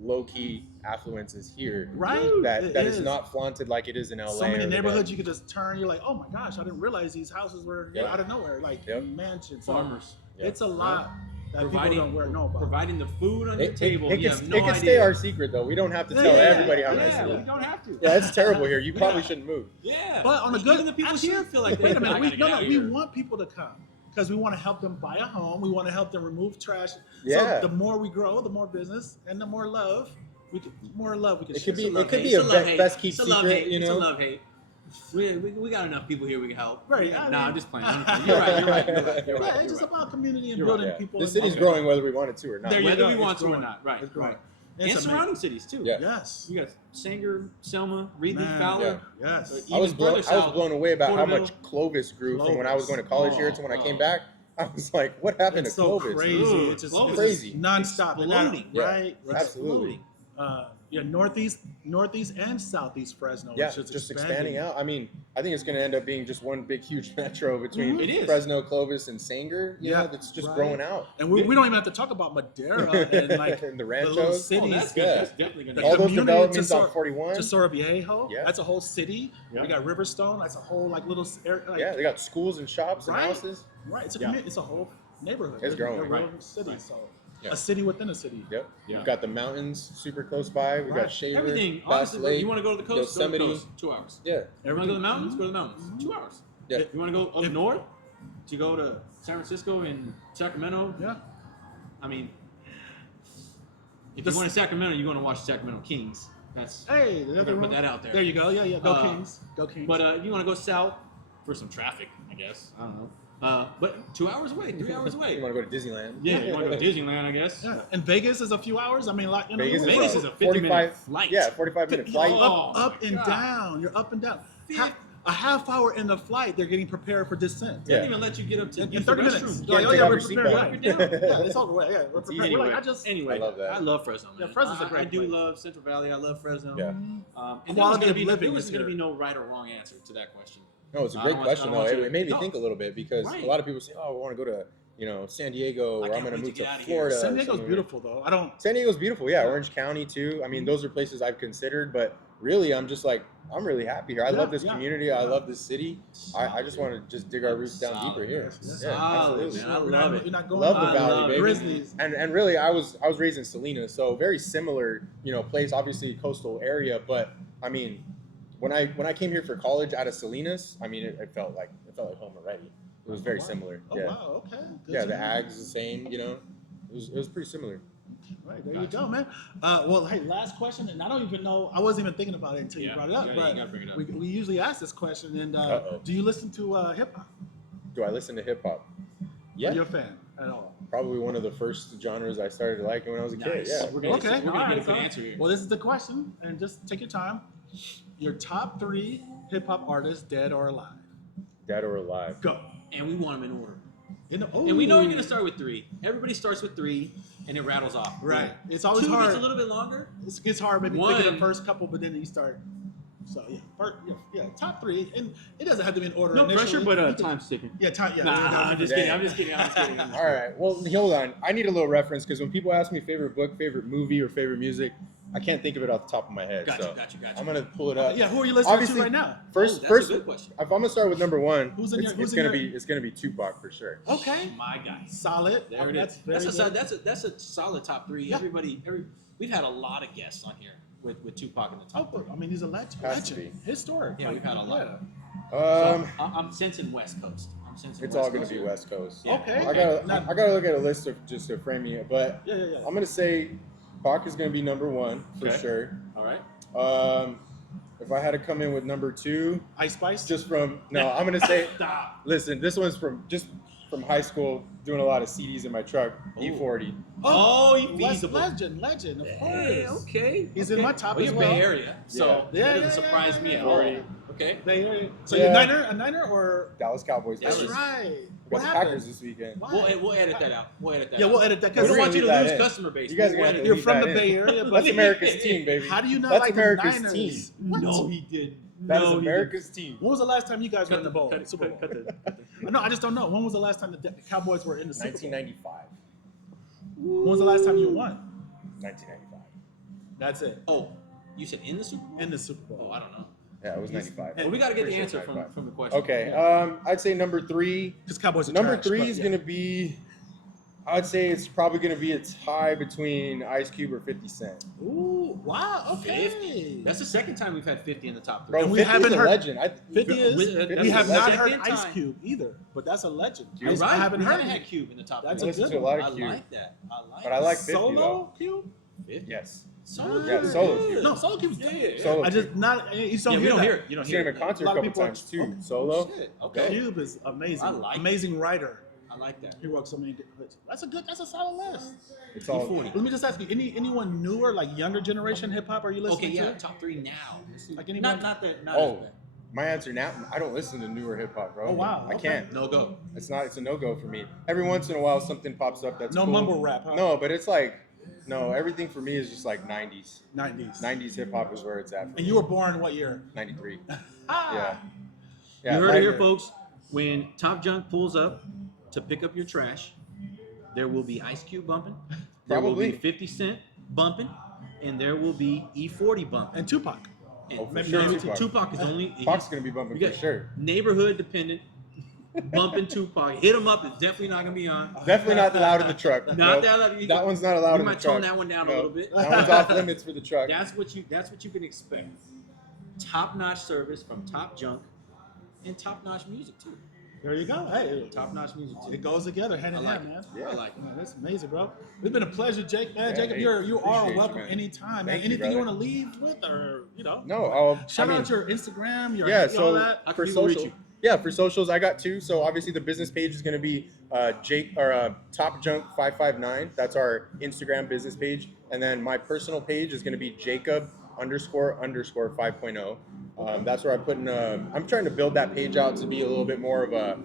low key affluence is here. Right? That It is is. not flaunted like it is in LA. So many or the neighborhoods Bay. you could just turn. You're like, oh my gosh, I didn't realize these houses were Yep. out of nowhere, like Yep. mansions. So Farmers. It's a lot that people don't know about. providing the food on your table. It You can, have no it can idea. stay our secret though. We don't have to tell everybody how nice yeah, it we is. don't have to. Yeah, it's terrible here. You probably Yeah. shouldn't move. Yeah. But on a good, even the people actually, here feel like wait a I minute, gotta get out of we here. want people to come because we want to help them buy a home. We want to help them remove trash. Yeah. So the more we grow, the more business and the more love we can. It share. could be- So it love could hate. be a It's love hate. best kept It's a love secret, hate. you It's a know? love hate. We got enough people here we can help. Right, Nah, I mean- I'm just playing. You're right. You're right. You're right. You're right. Yeah, it's just about community and You're building Yeah. people. The and- city's growing whether we want it to or not. There you Whether go. we It's want to or growing. not. Right. It's growing. Right. It's And amazing. surrounding cities too. Yeah. Yes. You got Sanger, Selma, Reedley, Man, Fowler. Yes. Even I was further blown south, away about how Porterville. much Clovis grew from when I was going to college here to when I came Oh. back. I was like, what happened It's to so Clovis? crazy. Ugh, It's just Clovis it's crazy. just nonstop. And now- Exploding. Yeah. Right. Right. Absolutely. Yeah, northeast and southeast Fresno. Yeah, It's just expanding out. I mean, I think it's going to end up being just one big, huge metro between It is. Fresno, Clovis, and Sanger. You know, that's just right. growing out. And we don't even have to talk about Madera and like And the little ranchos. cities. Oh, that's good. Yeah. That's definitely The gonna All those community developments to on 41. Tesoro Viejo. Yeah. That's a whole city. Yeah. We got Riverstone. That's a whole like little area. Like, Yeah, they got schools and shops and Right. houses. Right. It's a Yeah. community. It's a whole neighborhood. It's growing. A real Right. city. Right. So Yeah. a city within a city. Yep. Yeah. We've got the mountains super close by. We Right. got Shaver, everything. Bass Honestly, Lake. you want to go to the coast? Go to the Yosemite. coast. 2 hours. Yeah. You want to go to the mountains? Go to the mountains. 2 hours. Yeah. You want to go up north to go to San Francisco and Sacramento? Yeah. I mean, if This- you're going to Sacramento, you're going to watch the Sacramento Kings. That's Hey, I'm gonna put that out there. There you go. Yeah. Go Uh, Kings. Go Kings. But if you want to go south for some traffic, I guess. I don't know. But 2 hours away, 3 hours You away. want to go to Disneyland? Yeah, you want to go to Disneyland, I guess. yeah, and Vegas is a few hours. I mean, like Vegas Vegas is a 50-minute 45 flight. Yeah, 45-minute flight. Oh, up my and God. down. You're up and down. A half hour in the flight, they're getting prepared for descent. They didn't even let you get up to In use the 30 minutes. restroom. They're like, Yeah, oh take yeah, off we're your prepared. seatbelt. Yeah, it's all right. Yeah, we're prepared. We're Anyway, like, anyway, I love that. I love Fresno, man. Yeah, Fresno's a I great do place. love Central Valley. I love Fresno. Yeah. And Quality there was of gonna be, living there was is going to be here. no right or wrong answer to that question. No, it's a I great don't want- question I don't though. want you It made me to- think a little bit because Right. a lot of people say, "Oh, I want to go to San Diego, I or I'm can't going to wait move to get to out of here." Florida." San or Diego's something. beautiful though. I don't. San Diego's beautiful, yeah. Orange County too. I mean, those are places I've considered, but really, I'm just like, I'm really happy here. I love this community. I love this city. I just want to just dig our roots down Solid. deeper here. Solid, absolutely. man. I You're love not, it. You're not going Love the I valley, love baby. Grizzlies. And really, I was raised in Salinas, so very similar, place, obviously coastal area. But I mean, when I came here for college out of Salinas, I mean, it felt like home already. It was very similar. Oh Yeah. wow. Okay. Good Yeah, to the know. ag's the same. It was pretty similar. Right, there you go, man. Well, hey, last question, and I don't even know. I wasn't even thinking about it until you Yeah, brought it up. you but gotta bring it up. we usually ask this question. And Uh-oh. do you listen to hip hop? Do I listen to hip hop? Are Yeah, you a fan at all? probably one of the first genres I started liking when I was a kid. Nice. Yeah. We're gonna Okay, get a all good right. answer here. Well, this is the question, and just take your time. Your top 3 hip hop artists, dead or alive. Dead or alive. Go. And we want them in order. And And we know you're going to start with 3. Everybody starts with 3, and it rattles off. Right. It's always 2 hard. gets a little bit longer. It gets hard maybe One. thinking the first couple, but then you start. So yeah, top 3, and it doesn't have to be in order. No initially. pressure, but You can- time's ticking. Yeah, time. Yeah. Nah, there you go. I'm just Dang. kidding. I'm just kidding. I'm just kidding. All right. Well, hold on. I need a little reference because when people ask me favorite book, favorite movie, or favorite music, I can't think of it off the top of my head. Got so you. I'm gonna pull it up. Yeah, who are you listening Obviously, to right now? First, That's first. a good question. If I'm gonna start with number 1, Who's in your- it's who's in gonna your- be it's gonna be Tupac for sure. Okay. My guy. Solid. There it That's is. very good. That's a solid top 3. Yeah. We've had a lot of guests on here with Tupac in the Oh, top. but, I mean, he's a legend. Has to Legend. Historic. Yeah, we've had a lot. Um, I'm sensing West Coast. it's all gonna be West Coast. Yeah. Okay. I gotta look at a list of just to frame it, but Yeah. I'm gonna say Pac is gonna be number 1 for Okay. sure. All right. If I had to come in with number 2, Ice Spice. just from I'm gonna say, Stop. listen, this one's from high school, doing a lot of CDs in my truck. Ooh. E40. Oh, he West feasible. legend, of Hey, course. okay. He's okay. in my top well, as you're well. Bay Area, so Yeah. that doesn't surprise me at all. 40. Okay. So Yeah. you're a Niner or? Dallas Cowboys. That's baby. That's right. We What got the happened? Packers this weekend. Why? We'll edit that out. We'll edit that Yeah, out. we'll edit that We don't We're want you to gonna leave lose that in. customer base. You guys We'll are gonna edit have to it. You're leave from that the in. Bay Area, but That's America's team, baby. How do you not That's like America's the Niners? team. What? No, he didn't. That is No, he America's team. When was the last time you guys were in the bowl? Cut it, Super Bowl? cut it. No, I just don't know. When was the last time the Cowboys were in the Super Bowl? 1995. When was the last time you won? 1995. That's it. Oh, you said in the Super Bowl? In the Super Bowl. Oh, I don't know. Yeah, it was 95. Well, we got to get the Pretty answer sure it's 95. from the question. Okay. I'd say number 3. Because Cowboys are Number trash, 3 but is yeah. gonna be. I'd say it's probably gonna be a tie between Ice Cube or 50 Cent. Ooh, wow, okay. 50. That's the second time we've had 50 in the top 3. Bro, And we 50 haven't is a heard- legend. 50 is. With- We have not heard second Ice time. Cube either, but that's a legend. You're I right. haven't we heard haven't him. had Cube in the top That's 3. a Listen good to a one. lot I of Cube. like that. I like But I like 50 Solo though. Cube? 50. Yes. Solo Yeah, Cube. solo Cube. No, Solo Cube's Yeah, good. yeah, yeah. Solo I just Cube. not. You just Yeah, don't we hear don't that. hear it. You don't I've hear seen him it. in concert A a lot of couple people are- times too. oh, Solo. Shit. Okay. Cube is amazing. I like it. Amazing writer. I like that. He wrote so many good hits. That's a solid list. It's all. E40. Let me just ask you, anyone newer, like younger generation hip hop, are you listening Okay, yeah, to? top 3 now. Like anyone? Not as Oh, bad. my answer now. I don't listen to newer hip hop, bro. Oh, wow, I okay. can't. No go. It's a no go for me. Every once in a while, something pops up that's No cool. mumble rap, huh? No, but it's like, no. Everything for me is just like 90s. 90s. 90s hip hop is where it's at. For And you were born what year? 93. Ah. Yeah. You heard it here, like- folks. When Top Junk pulls up to pick up your trash, there will be Ice Cube bumping. There will Probably. be 50 Cent bumping, and there will be E40 bumping. And Tupac. And Oh, for maybe sure Tupac. Tupac. is only Pac's gonna be bumping you for got sure. Neighborhood dependent, bumping Tupac. Hit him up is definitely not gonna be on. Definitely not allowed in the truck. Not Nope. that loud. That one's not allowed You in the might truck. tone that one down a No. little bit. That one's off limits for the truck. That's what you can expect. Top notch service from Top Junk, and top notch music too. There you go. Hey, Top-notch music too. it goes together hand in I like hand, it. man. Yeah. I like it. Man, that's amazing, bro. It's been a pleasure, Jake. Man, Yeah, Jacob, hey, you are appreciate you, welcome man. anytime, man. Thank you, Anything you brother. want to leave with, or No, shout out your Instagram, your yeah, all so that. How can for people reach social, you? yeah, for socials, I got two. So obviously the business page is going to be Top Junk 559. That's our Instagram business page, and then my personal page is going to be Jacob __ 5.0. That's where I put in. I'm trying to build that page out to be a little bit more of a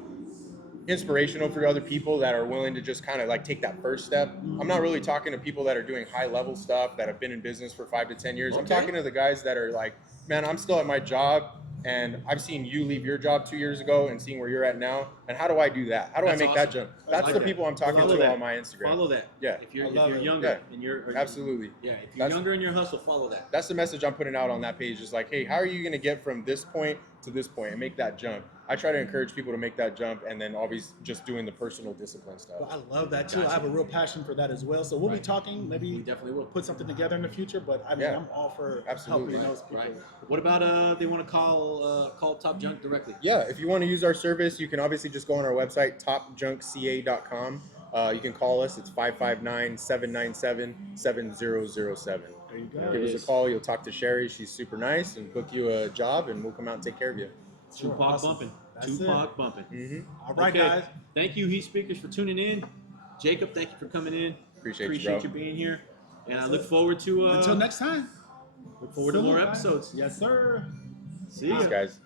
inspirational for other people that are willing to just kind of like take that first step. I'm not really talking to people that are doing high level stuff that have been in business for 5 to 10 years. I'm Okay. talking to the guys that are like, man, I'm still at my job and I've seen you leave your job 2 years ago and seeing where you're at now. And how do I do that? How do That's I make that awesome. jump? I That's like the that. people I'm talking Follow to that. on my Instagram. Follow that. Yeah. If you're I love it. younger Yeah. and you're Absolutely. Yeah, if you're That's- younger in your hustle, follow that. That's the message I'm putting out on that page. Is like, hey, how are you going to get from this point to this point and make that jump? I try to encourage people to make that jump, and then always just doing the personal discipline stuff. Well, I love that too. Gotcha. I have a real passion for that as well. So we'll be Right. talking. Maybe We definitely will. put something together in the future. But I mean, Yeah. I'm all for Absolutely. helping those people. Right. What about they want to call Top Junk directly? Yeah, if you want to use our service, you can obviously just go on our website, topjunkca.com. You can call us. It's 559-797-7007. There you go. Give us a call. You'll talk to Sherry. She's super nice, and book you a job, and we'll come out and take care of you. Sure, Tupac awesome. bumping. That's Tupac bumping. Mm-hmm. All right, Okay. guys. Thank you, Heat Speakers, for tuning in. Jacob, thank you for coming in. Appreciate you, bro. you being here. And I Yes, look sir. forward to Until next time. look forward to Salute, more guys. episodes. Yes, sir. See Thanks, ya. guys.